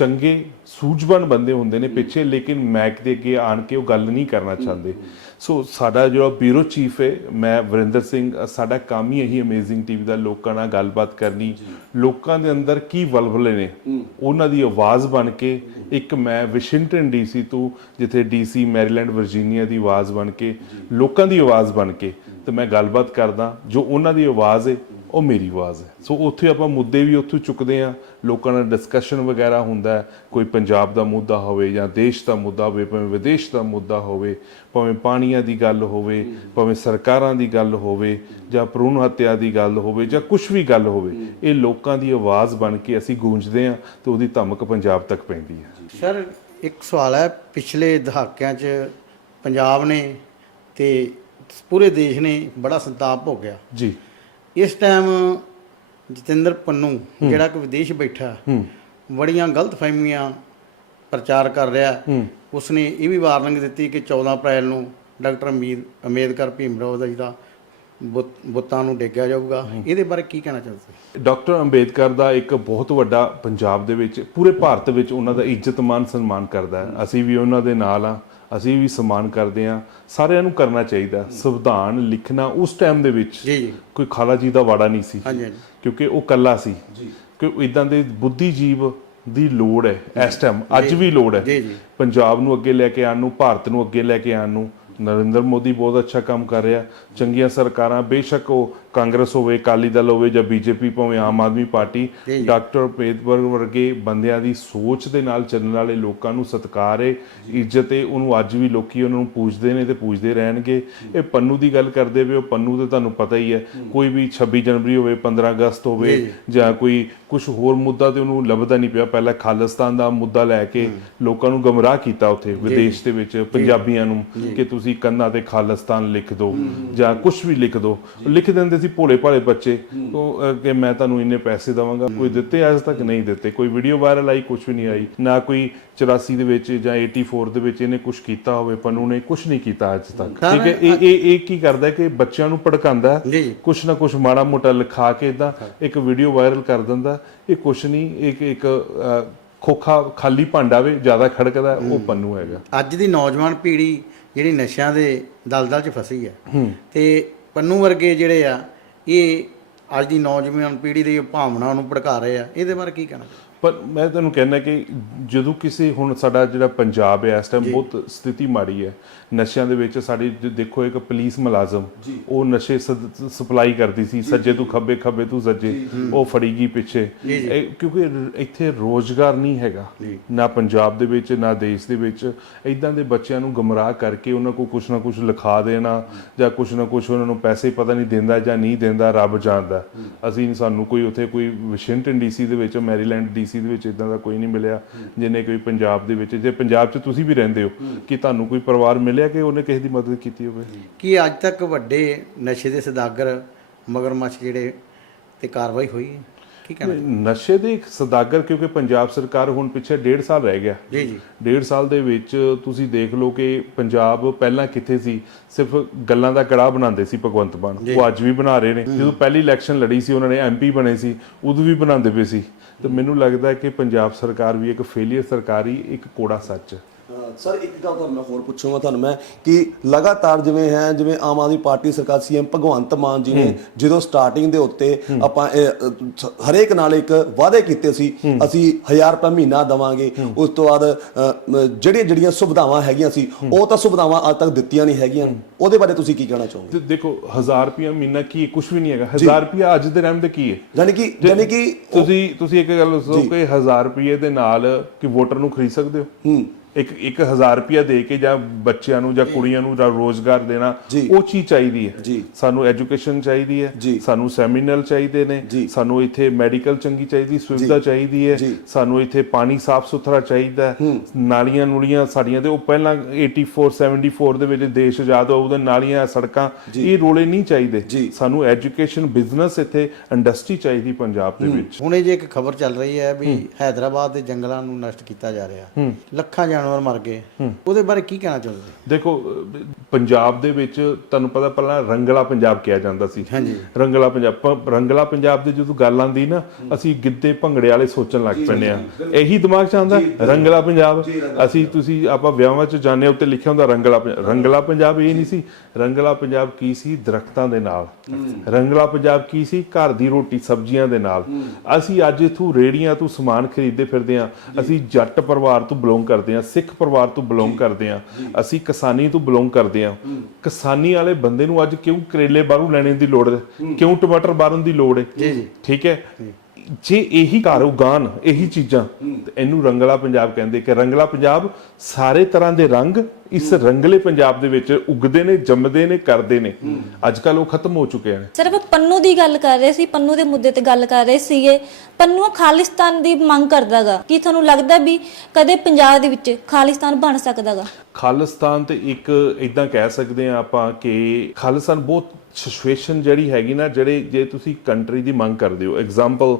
ਚੰਗੇ ਸੂਝਵਾਨ ਬੰਦੇ ਹੁੰਦੇ ਨੇ ਪਿੱਛੇ ਲੇਕਿਨ ਮੈਕ ਦੇ ਅੱਗੇ ਆਣ ਕੇ ਉਹ ਗੱਲ ਨਹੀਂ ਕਰਨਾ ਚਾਹੁੰਦੇ। ਸੋ ਸਾਡਾ ਜਿਹੜਾ ਬਿਊਰੋ ਚੀਫ ਹੈ ਮੈਂ ਵਰਿੰਦਰ ਸਿੰਘ ਸਾਡਾ ਕੰਮ ਹੀ ਇਹੀ ਅਮੇਜ਼ਿੰਗ ਟੀਵੀ ਦਾ ਲੋਕਾਂ ਨਾਲ ਗੱਲਬਾਤ ਕਰਨੀ। ਲੋਕਾਂ ਦੇ ਅੰਦਰ ਕੀ ਵਲਵਲੇ ਨੇ? ਉਹਨਾਂ ਦੀ ਆਵਾਜ਼ ਬਣ ਕੇ ਇੱਕ ਮੈਂ ਵਾਸ਼ਿੰਗਟਨ ਡੀਸੀ ਤੋਂ ਜਿੱਥੇ ਡੀਸੀ ਮੈਰੀਲੈਂਡ ਵਰਜੀਨੀਆ ਦੀ ਆਵਾਜ਼ ਬਣ ਕੇ ਲੋਕਾਂ ਦੀ ਆਵਾਜ਼ ਬਣ ਕੇ ਤੇ ਮੈਂ ਗੱਲਬਾਤ ਕਰਦਾ ਜੋ ਉਹਨਾਂ ਦੀ ਆਵਾਜ਼ ਹੈ ਉਹ ਮੇਰੀ ਆਵਾਜ਼ ਹੈ। ਸੋ ਉੱਥੇ ਆਪਾਂ ਮੁੱਦੇ ਵੀ ਉੱਥੋਂ ਚੁੱਕਦੇ ਆ ਲੋਕਾਂ ਨਾਲ ਡਿਸਕਸ਼ਨ ਵਗੈਰਾ ਹੁੰਦਾ ਹੈ। ਕੋਈ ਪੰਜਾਬ ਦਾ ਮੁੱਦਾ ਹੋਵੇ ਜਾਂ ਦੇਸ਼ ਦਾ ਮੁੱਦਾ ਹੋਵੇ ਭਾਵੇਂ ਵਿਦੇਸ਼ ਦਾ ਮੁੱਦਾ ਹੋਵੇ ਭਾਵੇਂ ਪਾਣੀਆਂ ਦੀ ਗੱਲ ਹੋਵੇ ਭਾਵੇਂ ਸਰਕਾਰਾਂ ਦੀ ਗੱਲ ਹੋਵੇ ਜਾਂ ਭਰੂਣ ਹੱਤਿਆ ਦੀ ਗੱਲ ਹੋਵੇ ਜਾਂ ਕੁਝ ਵੀ ਗੱਲ ਹੋਵੇ ਇਹ ਲੋਕਾਂ ਦੀ ਆਵਾਜ਼ ਬਣ ਕੇ ਅਸੀਂ ਗੂੰਜਦੇ ਆ ਤੇ ਉਹਦੀ ਧਮਕ ਪੰਜਾਬ ਤੱਕ ਪੈਂਦੀ ਹੈ। ਸਰ ਇੱਕ ਸਵਾਲ ਹੈ। ਪਿਛਲੇ ਦਹਾਕਿਆਂ 'ਚ ਪੰਜਾਬ ਨੇ ਤੇ ਪੂਰੇ ਦੇਸ਼ ਨੇ ਬੜਾ ਸੰਤਾਪ ਹੋ ਗਿਆ ਜੀ। ਇਸ ਟਾਈਮ ਜਤਿੰਦਰ ਪੰਨੂ ਜਿਹੜਾ ਕਿ ਵਿਦੇਸ਼ ਬੈਠਾ ਬੜੀਆਂ ਗਲਤ ਫਹਿਮੀਆਂ ਪ੍ਰਚਾਰ ਕਰ ਰਿਹਾ। ਉਸਨੇ ਇਹ ਵੀ ਵਾਰਨਿੰਗ ਦਿੱਤੀ ਕਿ 14 ਅਪ੍ਰੈਲ ਨੂੰ ਡਾਕਟਰ ਅਮੀਦ ਅੰਬੇਦਕਰ ਭੀਮਰਾਓ ਦਾ ਜਿਹੜਾ ਬੁੱਤ- ਨੂੰ ਡੇਗਿਆ ਜਾਊਗਾ। ਇਹਦੇ ਬਾਰੇ ਕੀ ਕਹਿਣਾ ਚਾਹੁੰਦੇ ਡਾਕਟਰ ਅੰਬੇਦਕਰ ਦਾ ਇੱਕ ਬਹੁਤ ਵੱਡਾ ਪੰਜਾਬ ਦੇ ਵਿੱਚ ਪੂਰੇ ਭਾਰਤ ਵਿੱਚ ਉਹਨਾਂ ਦਾ ਇੱਜ਼ਤ ਮਾਨ ਸਨਮਾਨ ਕਰਦਾ ਅਸੀਂ ਵੀ ਉਹਨਾਂ ਦੇ ਨਾਲ ਆ ਅਸੀਂ ਵੀ ਸਨਮਾਨ ਕਰਦੇ ਆ ਸਾਰਿਆਂ ਨੂੰ ਕਰਨਾ ਚਾਹੀਦਾ ਸੰਵਿਧਾਨ ਲਿਖਣਾ ਉਸ ਟਾਈਮ ਦੇ ਵਿੱਚ ਕੋਈ ਖਾਲਾ ਜੀ ਦਾ ਵਾੜਾ ਨਹੀਂ ਸੀ। ਕਿਉਂਕਿ ਉਹ ਕੱਲਾ ਸੀ। ਕਿ ਇਦਾਂ ਦੇ ਬੁੱਧੀਜੀਵ ਦੀ ਲੋੜ ਹੈ ਇਸ ਟਾਈਮ ਅੱਜ ਵੀ ਲੋੜ ਹੈ। ਜੀ ਜੀ। ਪੰਜਾਬ ਨੂੰ ਅੱਗੇ ਲੈ ਕੇ ਆਉਣ ਨੂੰ ਭਾਰਤ ਨੂੰ ਅੱਗੇ ਲੈ ਕੇ ਆਉਣ ਨੂੰ ਨਰਿੰਦਰ ਮੋਦੀ ਬਹੁਤ ਅੱਛਾ ਕੰਮ ਕਰ ਰਿਹਾ। ਚੰਗੀਆਂ ਸਰਕਾਰਾਂ ਬੇਸ਼ੱਕ ਉਹ ਕਾਂਗਰਸ ਹੋਵੇ ਅਕਾਲੀ ਦਲ ਹੋਵੇ ਜਾਂ ਬੀਜੇਪੀ ਭਾਵੇਂ ਆਮ ਆਦਮੀ ਪਾਰਟੀ। ਡਾਕਟਰ ਪੇਦਵਰ ਵਰਗੇ ਬੰਦਿਆਂ ਦੀ ਸੋਚ ਦੇ ਨਾਲ ਚੱਲਣ ਵਾਲੇ ਲੋਕਾਂ ਨੂੰ ਸਤਿਕਾਰ ਹੈ ਇੱਜ਼ਤ ਹੈ ਉਹਨੂੰ ਅੱਜ ਵੀ ਲੋਕੀ ਉਹਨਾਂ ਨੂੰ ਪੂਜਦੇ ਨੇ ਤੇ ਪੂਜਦੇ ਰਹਿਣਗੇ। ਇਹ ਪੰਨੂ ਦੀ ਗੱਲ ਕਰਦੇ ਪਏ ਉਹ ਪੰਨੂ ਤੇ ਤੁਹਾਨੂੰ ਪਤਾ ਹੀ ਹੈ ਕੋਈ ਵੀ 26 ਜਨਵਰੀ ਹੋਵੇ 15 ਅਗਸਤ ਹੋਵੇ। ਜਾਂ ਕੋਈ ਕੁਝ ਹੋਰ ਮੁੱਦਾ ਤੇ ਉਹਨੂੰ ਲੱਭਦਾ ਨਹੀਂ ਪਿਆ। ਪਹਿਲਾਂ ਖਾਲਿਸਤਾਨ ਦਾ ਮੁੱਦਾ ਲੈ ਕੇ ਲੋਕਾਂ ਨੂੰ ਗਮਰਾਹ ਕੀਤਾ ਉੱਥੇ ਵਿਦੇਸ਼ ਦੇ ਵਿੱਚ ਪੰਜਾਬੀਆਂ ਨੂੰ ਕਿ ਤੁਸੀਂ ਕੰਨਾਂ ਤੇ ਖਾਲਿਸਤਾਨ ਲਿਖ ਦਿਓ ਜਾਂ ਕੁਝ ਵੀ ਲਿਖ ਦਿਓ। ਲਿਖ ਦਿੰਦੇ ਸੀ ਭੋਲੇ ਭਾਲੇ ਬੱਚੇ ਅਹ, ਕਿ ਮੈਂ ਤੁਹਾਨੂੰ ਇੰਨੇ ਪੈਸੇ ਦਵਾਂਗਾ। ਕੋਈ ਦਿੱਤੇ ਅੱਜ ਤੱਕ? ਨਹੀਂ ਦਿੱਤੇ। ਕੋਈ ਵੀਡੀਓ ਵਾਇਰਲ ਆਈ? ਕੁਝ ਵੀ ਨਹੀਂ ਆਈ। ਨਾ ਕੋਈ 84 ਦੇ ਵਿੱਚ ਜਾਂ 84 ਦੇ ਵਿੱਚ ਇਹਨੇ ਕੁਝ ਕੀਤਾ ਹੋਵੇ ਪੰਨੂ ਨੇ ਕੁਝ ਨਹੀਂ ਕੀਤਾ ਅੱਜ ਤੱਕ। ਠੀਕ ਹੈ? ਇਹ ਇਹ ਇਹ ਕੀ ਕਰਦਾ ਕਿ ਬੱਚਿਆਂ ਨੂੰ ਭੜਕਾਉਂਦਾ ਕੁਛ ਨਾ ਕੁਛ ਮਾੜਾ ਮੋਟਾ ਲਿਖਾ ਕੇ ਇਦਾਂ ਇੱਕ ਵੀਡੀਓ ਵਾਇਰਲ ਕਰ ਦਿੰਦਾ ਇਹ ਕੁਛ ਨਹੀਂ ਇੱਕ ਇੱਕ ਖੋਖਾ ਖਾਲੀ ਭਾਂਡਾ ਵੇ ਜ਼ਿਆਦਾ ਖੜਕਦਾ ਉਹ ਪੰਨੂ ਹੈਗਾ। ਅੱਜ ਦੀ ਨੌਜਵਾਨ ਪੀੜ੍ਹੀ ਜਿਹੜੀ ਨਸ਼ਿਆਂ ਦੇ ਦਲਦਲ 'ਚ ਫਸੀ ਹੈ। ਤੇ ਪੰਨੂ ਵਰਗੇ ਜਿਹੜੇ ਆ, ਇਹ ਅੱਜ ਦੀ ਨੌਜਵਾਨ ਪੀੜ੍ਹੀ ਦੀ ਭਾਵਨਾ ਨੂੰ ਭੜਕਾ ਰਹੇ ਆ। ਇਹਦੇ ਬਾਰੇ ਕੀ ਕਹਿਣਾ ਪਰ ਮੈਂ ਤੁਹਾਨੂੰ ਕਹਿਣਾ ਕਿ ਜਦੋਂ ਕਿਸੇ ਹੁਣ ਸਾਡਾ ਜਿਹੜਾ ਪੰਜਾਬ ਹੈ ਇਸ ਟਾਈਮ ਬਹੁਤ ਸਥਿਤੀ ਮਾੜੀ ਹੈ। ਨਸ਼ਿਆਂ ਦੇ ਵਿੱਚ ਸਾਡੀ ਦੇਖੋ ਇੱਕ ਪੁਲਿਸ ਮੁਲਾਜ਼ਮ ਉਹ ਨਸ਼ੇ ਸਪਲਾਈ ਕਰਦੀ ਸੀ। ਸੱਜੇ ਤੋਂ ਖੱਬੇ ਖੱਬੇ ਤੋਂ ਸੱਜੇ ਉਹ ਫੜੀ ਗਈ ਪਿੱਛੇ। ਕਿਉਂਕਿ ਇੱਥੇ ਰੋਜ਼ਗਾਰ ਨਹੀਂ ਹੈਗਾ। ਨਾ ਪੰਜਾਬ ਦੇ ਵਿੱਚ ਨਾ ਦੇਸ਼ ਦੇ ਵਿੱਚ। ਇਦਾਂ ਦੇ ਬੱਚਿਆਂ ਨੂੰ ਗਮਰਾਹ ਕਰਕੇ ਉਹਨਾਂ ਕੋਲ ਕੁਛ ਨਾ ਕੁਛ ਲਿਖਾ ਦੇਣਾ ਜਾਂ ਕੁਛ ਨਾ ਕੁਛ ਉਹਨਾਂ ਨੂੰ ਪੈਸੇ ਪਤਾ ਨਹੀਂ ਦਿੰਦਾ ਜਾਂ ਨਹੀਂ ਦਿੰਦਾ ਰੱਬ ਜਾਣਦਾ। ਅਸੀਂ ਸਾਨੂੰ ਕੋਈ ਉੱਥੇ ਕੋਈ ਵਾਸ਼ਿੰਗਟਨ ਡੀਸੀ ਦੇ ਵਿੱਚ ਮੈਰੀਲੈਂਡ ਡੀਸੀ ਦੇ ਵਿੱਚ ਇਦਾਂ ਦਾ ਕੋਈ ਨਹੀਂ ਮਿਲਿਆ ਜਿਹਨੇ ਕੋਈ ਪੰਜਾਬ ਦੇ ਵਿੱਚ ਜੇ ਪੰਜਾਬ 'ਚ ਤੁਸੀਂ ਵੀ ਰਹਿੰਦੇ ਹੋ ਕਿ ਤੁਹਾਨੂੰ ਕੋਈ ਪਰਿਵਾਰ ਮਿਲਿਆ ਕਿ ਉਹਨੇ ਕਿਸੇ ਦੀ ਮਦਦ ਕੀਤੀ ਹੋਵੇ? ਕੀ ਅੱਜ ਤੱਕ ਵੱਡੇ ਨਸ਼ੇ ਦੇ ਸਦਾਗਰ ਮਗਰਮੱਛ ਜਿਹੜੇ ਤੇ ਕਾਰਵਾਈ ਹੋਈ ਹੈ? ਨਸ਼ੇ ਦੇ ਇੱਕ ਸਦਾਗਰ ਕਿਉਂਕਿ ਪੰਜਾਬ ਸਰਕਾਰ ਹੁਣ ਪਿੱਛੇ ਡੇਢ ਸਾਲ ਰਹਿ ਗਿਆ। ਜੀ ਜੀ। ਡੇਢ ਸਾਲ ਦੇ ਵਿੱਚ ਤੁਸੀਂ ਦੇਖ ਲਓ ਕਿ ਪੰਜਾਬ ਪਹਿਲਾਂ ਕਿੱਥੇ ਸੀ ਸਿਰਫ ਗੱਲਾਂ ਦਾ ਕੜਾਹ ਬਣਾਉਂਦੇ ਸੀ ਭਗਵੰਤ ਮਾਨ। ਉਹ ਅੱਜ ਵੀ ਬਣਾ ਰਹੇ ਨੇ। ਜਦੋਂ ਪਹਿਲੀ ਇਲੈਕਸ਼ਨ ਲੜੀ ਸੀ ਉਹਨਾਂ ਨੇ ਐਮਪੀ ਬਣੇ ਸੀ ਉਦੋਂ ਵੀ ਬਣਾਉਂਦੇ ਪਏ ਸੀ। ਤੇ ਮੈਨੂੰ ਲੱਗਦਾ ਕਿ ਪੰਜਾਬ ਸਰਕਾਰ ਵੀ ਇੱਕ ਫੇਲਿਅਰ ਸਰਕਾਰੀ ਇੱਕ ਕੋੜਾ ਸੱਚ। ਸਰ ਇੱਕ ਗੱਲ ਤੁਹਾਨੂੰ ਮੈਂ ਹੋਰ ਪੁੱਛੂੰਗਾ ਤੁਹਾਨੂੰ ਮੈਂ ਕਿ ਲਗਾਤਾਰ ਜਿਵੇਂ ਹੈ ਜਿਵੇਂ ਆਮ ਆਦਮੀ ਪਾਰਟੀ ਸਰਕਾਰ ਸੀਐਮ ਭਗਵੰਤ ਮਾਨ ਜੀ ਨੇ ਜਦੋਂ ਸਟਾਰਟਿੰਗ ਦੇ ਉੱਤੇ ਆਪਾਂ ਹਰੇਕ ਨਾਲ ਇੱਕ ਵਾਅਦੇ ਕੀਤੇ ਸੀ ਅਸੀਂ 1000 ਰੁਪਏ ਮਹੀਨਾ ਦਵਾਂਗੇ। ਉਸ ਤੋਂ ਬਾਅਦ ਜਿਹੜੀਆਂ ਜਿਹੜੀਆਂ ਸੁਵਿਧਾਵਾਂ ਹੈਗੀਆਂ ਸੀ ਉਹ ਤਾਂ ਸੁਵਿਧਾਵਾਂ ਅੱਜ ਤੱਕ ਦਿੱਤੀਆਂ ਨਹੀਂ ਹੈਗੀਆਂ। ਉਹਦੇ ਬਾਰੇ ਤੁਸੀਂ ਕੀ ਕਹਿਣਾ ਚਾਹੋਗੇ? ਦੇਖੋ 1000 ਰੁਪਿਆ ਮਹੀਨਾ ਕੀ ਕੁਝ ਵੀ ਨਹੀਂ ਹੈਗਾ। 1000 ਰੁਪਿਆ ਅੱਜ ਦੇ ਟਾਈਮ ਤੇ ਕੀ ਹੈ? ਯਾਨੀ ਕਿ ਯਾਨੀ ਕਿ ਤੁਸੀਂ ਤੁਸੀਂ ਇੱਕ ਗੱਲ ਦੱਸੋ ਕਿ 1000 ਰੁਪਏ ਦੇ ਨਾਲ ਕਿ ਵੋਟਰ ਨੂੰ ਖਰੀਦ ਸਕਦੇ ਹੋ? ਹੂੰ। ਇੱਕ 1000 ਰੁਪਿਆ ਦੇ ਕੇ ਜਾਂ ਬੱਚਿਆਂ ਨੂੰ ਜਾਂ ਕੁੜੀਆਂ ਨੂੰ ਜਾਂ ਰੋਜ਼ਗਾਰ ਦੇਣਾ ਉਹ ਚੀਜ਼ ਚਾਹੀਦੀ ਹੈ। ਸਾਨੂੰ ਐਜੂਕੇਸ਼ਨ ਚਾਹੀਦੀ ਹੈ ਸਾਨੂੰ ਸੈਮੀਨਲ ਚਾਹੀਦੇ ਨੇ ਸਾਨੂੰ ਇੱਥੇ ਮੈਡੀਕਲ ਚੰਗੀ ਚਾਹੀਦੀ ਸੁਵਿਧਾ ਚਾਹੀਦੀ ਹੈ ਸਾਨੂੰ ਇੱਥੇ ਪਾਣੀ ਸਾਫ਼ ਸੁਥਰਾ ਚਾਹੀਦਾ ਨਾਲੀਆਂ ਨੂਲੀਆਂ ਸਾਡੀਆਂ ਤੇ ਉਹ ਪਹਿਲਾਂ 84 74 ਦੇ ਵਿੱਚ ਦੇਸ਼ ਆਜ਼ਾਦ ਹੋ ਉਹਦੇ ਨਾਲੀਆਂ ਸੜਕਾਂ ਇਹ ਰੋਲੇ ਨਹੀਂ ਚਾਹੀਦੇ। ਸਾਨੂੰ ਐਜੂਕੇਸ਼ਨ ਬਿਜ਼ਨਸ ਇੱਥੇ ਇੰਡਸਟਰੀ ਚਾਹੀਦੀ ਪੰਜਾਬ ਦੇ ਵਿੱਚ। ਹੁਣੇ ਜੇ ਇੱਕ ਖਬਰ ਚੱਲ ਰਹੀ ਹੈ ਵੀ ਹੈਦਰਾਬਾਦ ਦੇ ਜੰਗਲਾਂ ਨੂੰ ਨਸ਼ਟ ਕੀਤਾ ਜਾ ਰਿਹਾ। ਲੱਖਾਂ ਜਾਨਵਰ ਮਰ ਗਏ। ਉਹਦੇ ਬਾਰੇ ਕੀ ਕਹਿਣਾ ਚਾਹੁੰਦੇ ਹੋ ਦੇਖੋ ਪੰਜਾਬ ਦੇ ਵਿੱਚ ਤੁਹਾਨੂੰ ਪਤਾ ਪਹਿਲਾਂ ਰੰਗਲਾ ਪੰਜਾਬ ਕਿਹਾ ਜਾਂਦਾ ਸੀ। ਰੰਗਲਾ ਪੰਜਾਬ ਰੰਗਲਾ ਪੰਜਾਬ ਦੇ ਜਦੋਂ ਗੱਲ ਆਂਦੀ ਨਾ ਅਸੀਂ ਗਿੱਧੇ ਭੰਗੜੇ ਵਾਲੇ ਸੋਚਣ ਲੱਗ ਪੈਂਦੇ ਆ ਇਹੀ ਦਿਮਾਗ 'ਚ ਆਉਂਦਾ ਰੰਗਲਾ ਪੰਜਾਬ। ਅਸੀਂ ਤੁਸੀਂ ਆਪਾਂ ਵਿਆਹਾਂ 'ਚ ਜਾਂਦੇ ਉੱਤੇ ਲਿਖਿਆ ਹੁੰਦਾ ਰੰਗਲਾ ਰੰਗਲਾ ਪੰਜਾਬ ਇਹ ਨਹੀਂ ਸੀ। ਰੰਗਲਾ ਪੰਜਾਬ ਕੀ ਸੀ? ਦਰਖਤਾਂ ਦੇ ਨਾਲ। ਰੰਗਲਾ ਪੰਜਾਬ ਕੀ ਸੀ? ਘਰ ਦੀ ਰੋਟੀ ਸਬਜ਼ੀਆਂ ਦੇ ਨਾਲ। ਅਸੀਂ ਅੱਜ ਇਥੋਂ ਰੇੜੀਆਂ ਤੋਂ ਸਮਾਨ ਖਰੀਦਦੇ ਫਿਰਦੇ ਆ ਅਸੀਂ ਜੱਟ ਪਰਿਵਾਰ ਤੋਂ ਬਿਲੋਂਗ ਕਰਦੇ ਆ ਸਿੱਖ ਪਰਿਵਾਰ ਤੋਂ ਬਿਲੋਂਗ ਕਰਦੇ ਆ ਅਸੀਂ ਕਿਸਾਨੀ ਤੋਂ ਬਿਲੋਂਗ ਕਰਦੇ ਆ ਕਿਸਾਨੀ ਵਾਲੇ ਬੰਦੇ ਨੂੰ ਅੱਜ ਕਿਉਂ ਕਰੇਲੇ ਬਾਹਰੋਂ ਲੈਣੇ ਦੀ ਲੋੜ ਹੈ? ਕਿਉਂ ਟਮਾਟਰ ਬਾਹਰੋਂ ਦੀ ਲੋੜ ਹੈ? ਜੀ, ਜੀ। ਠੀਕ ਹੈ? ਜੇ ਇਹੀ ਘਰ ਉਗਾਨ ਇਹੀ ਚੀਜ਼ਾਂ ਤੇ ਇਹਨੂੰ ਰੰਗਲਾ ਪੰਜਾਬ ਕਹਿੰਦੇ ਕਿ ਰੰਗਲਾ ਪੰਜਾਬ ਸਾਰੇ ਤਰ੍ਹਾਂ ਦੇ ਰੰਗ ਇਸ ਰੰਗਲੇ ਪੰਜਾਬ ਦੇ ਵਿੱਚ ਉਗਦੇ ਨੇ ਜੰਮਦੇ ਨੇ ਕਰਦੇ ਨੇ। ਅੱਜ ਕੱਲ ਉਹ ਖਤਮ ਹੋ ਚੁੱਕੇ ਹਨ। ਸਰ ਆਪਾਂ ਪੰਨੂ ਦੀ ਗੱਲ ਕਰ ਰਹੇ ਸੀ ਪੰਨੂ ਦੇ ਮੁੱਦੇ ਤੇ ਗੱਲ ਕਰ ਰਹੇ ਸੀਗੇ। ਪੰਨੂ ਖਾਲਿਸਤਾਨ ਦੀ ਮੰਗ ਕਰਦਾਗਾ। ਕੀ ਤੁਹਾਨੂੰ ਲੱਗਦਾ ਵੀ ਕਦੇ ਪੰਜਾਬ ਦੇ ਵਿੱਚ ਖਾਲਿਸਤਾਨ ਬਣ ਸਕਦਾਗਾ? ਖਾਲਿਸਤਾਨ ਤੇ ਇੱਕ ਇਦਾਂ ਕਹਿ ਸਕਦੇ ਆ ਆਪਾਂ ਕਿ ਖਾਲਿਸਤਾਨ ਬਹੁਤ ਸਿਚੁਏਸ਼ਨ ਜਿਹੜੀ ਹੈਗੀ ਨਾ ਜਿਹੜੇ ਜੇ ਤੁਸੀਂ ਕੰਟਰੀ ਦੀ ਮੰਗ ਕਰਦੇ ਹੋ ਐਗਜ਼ਾਮਪਲ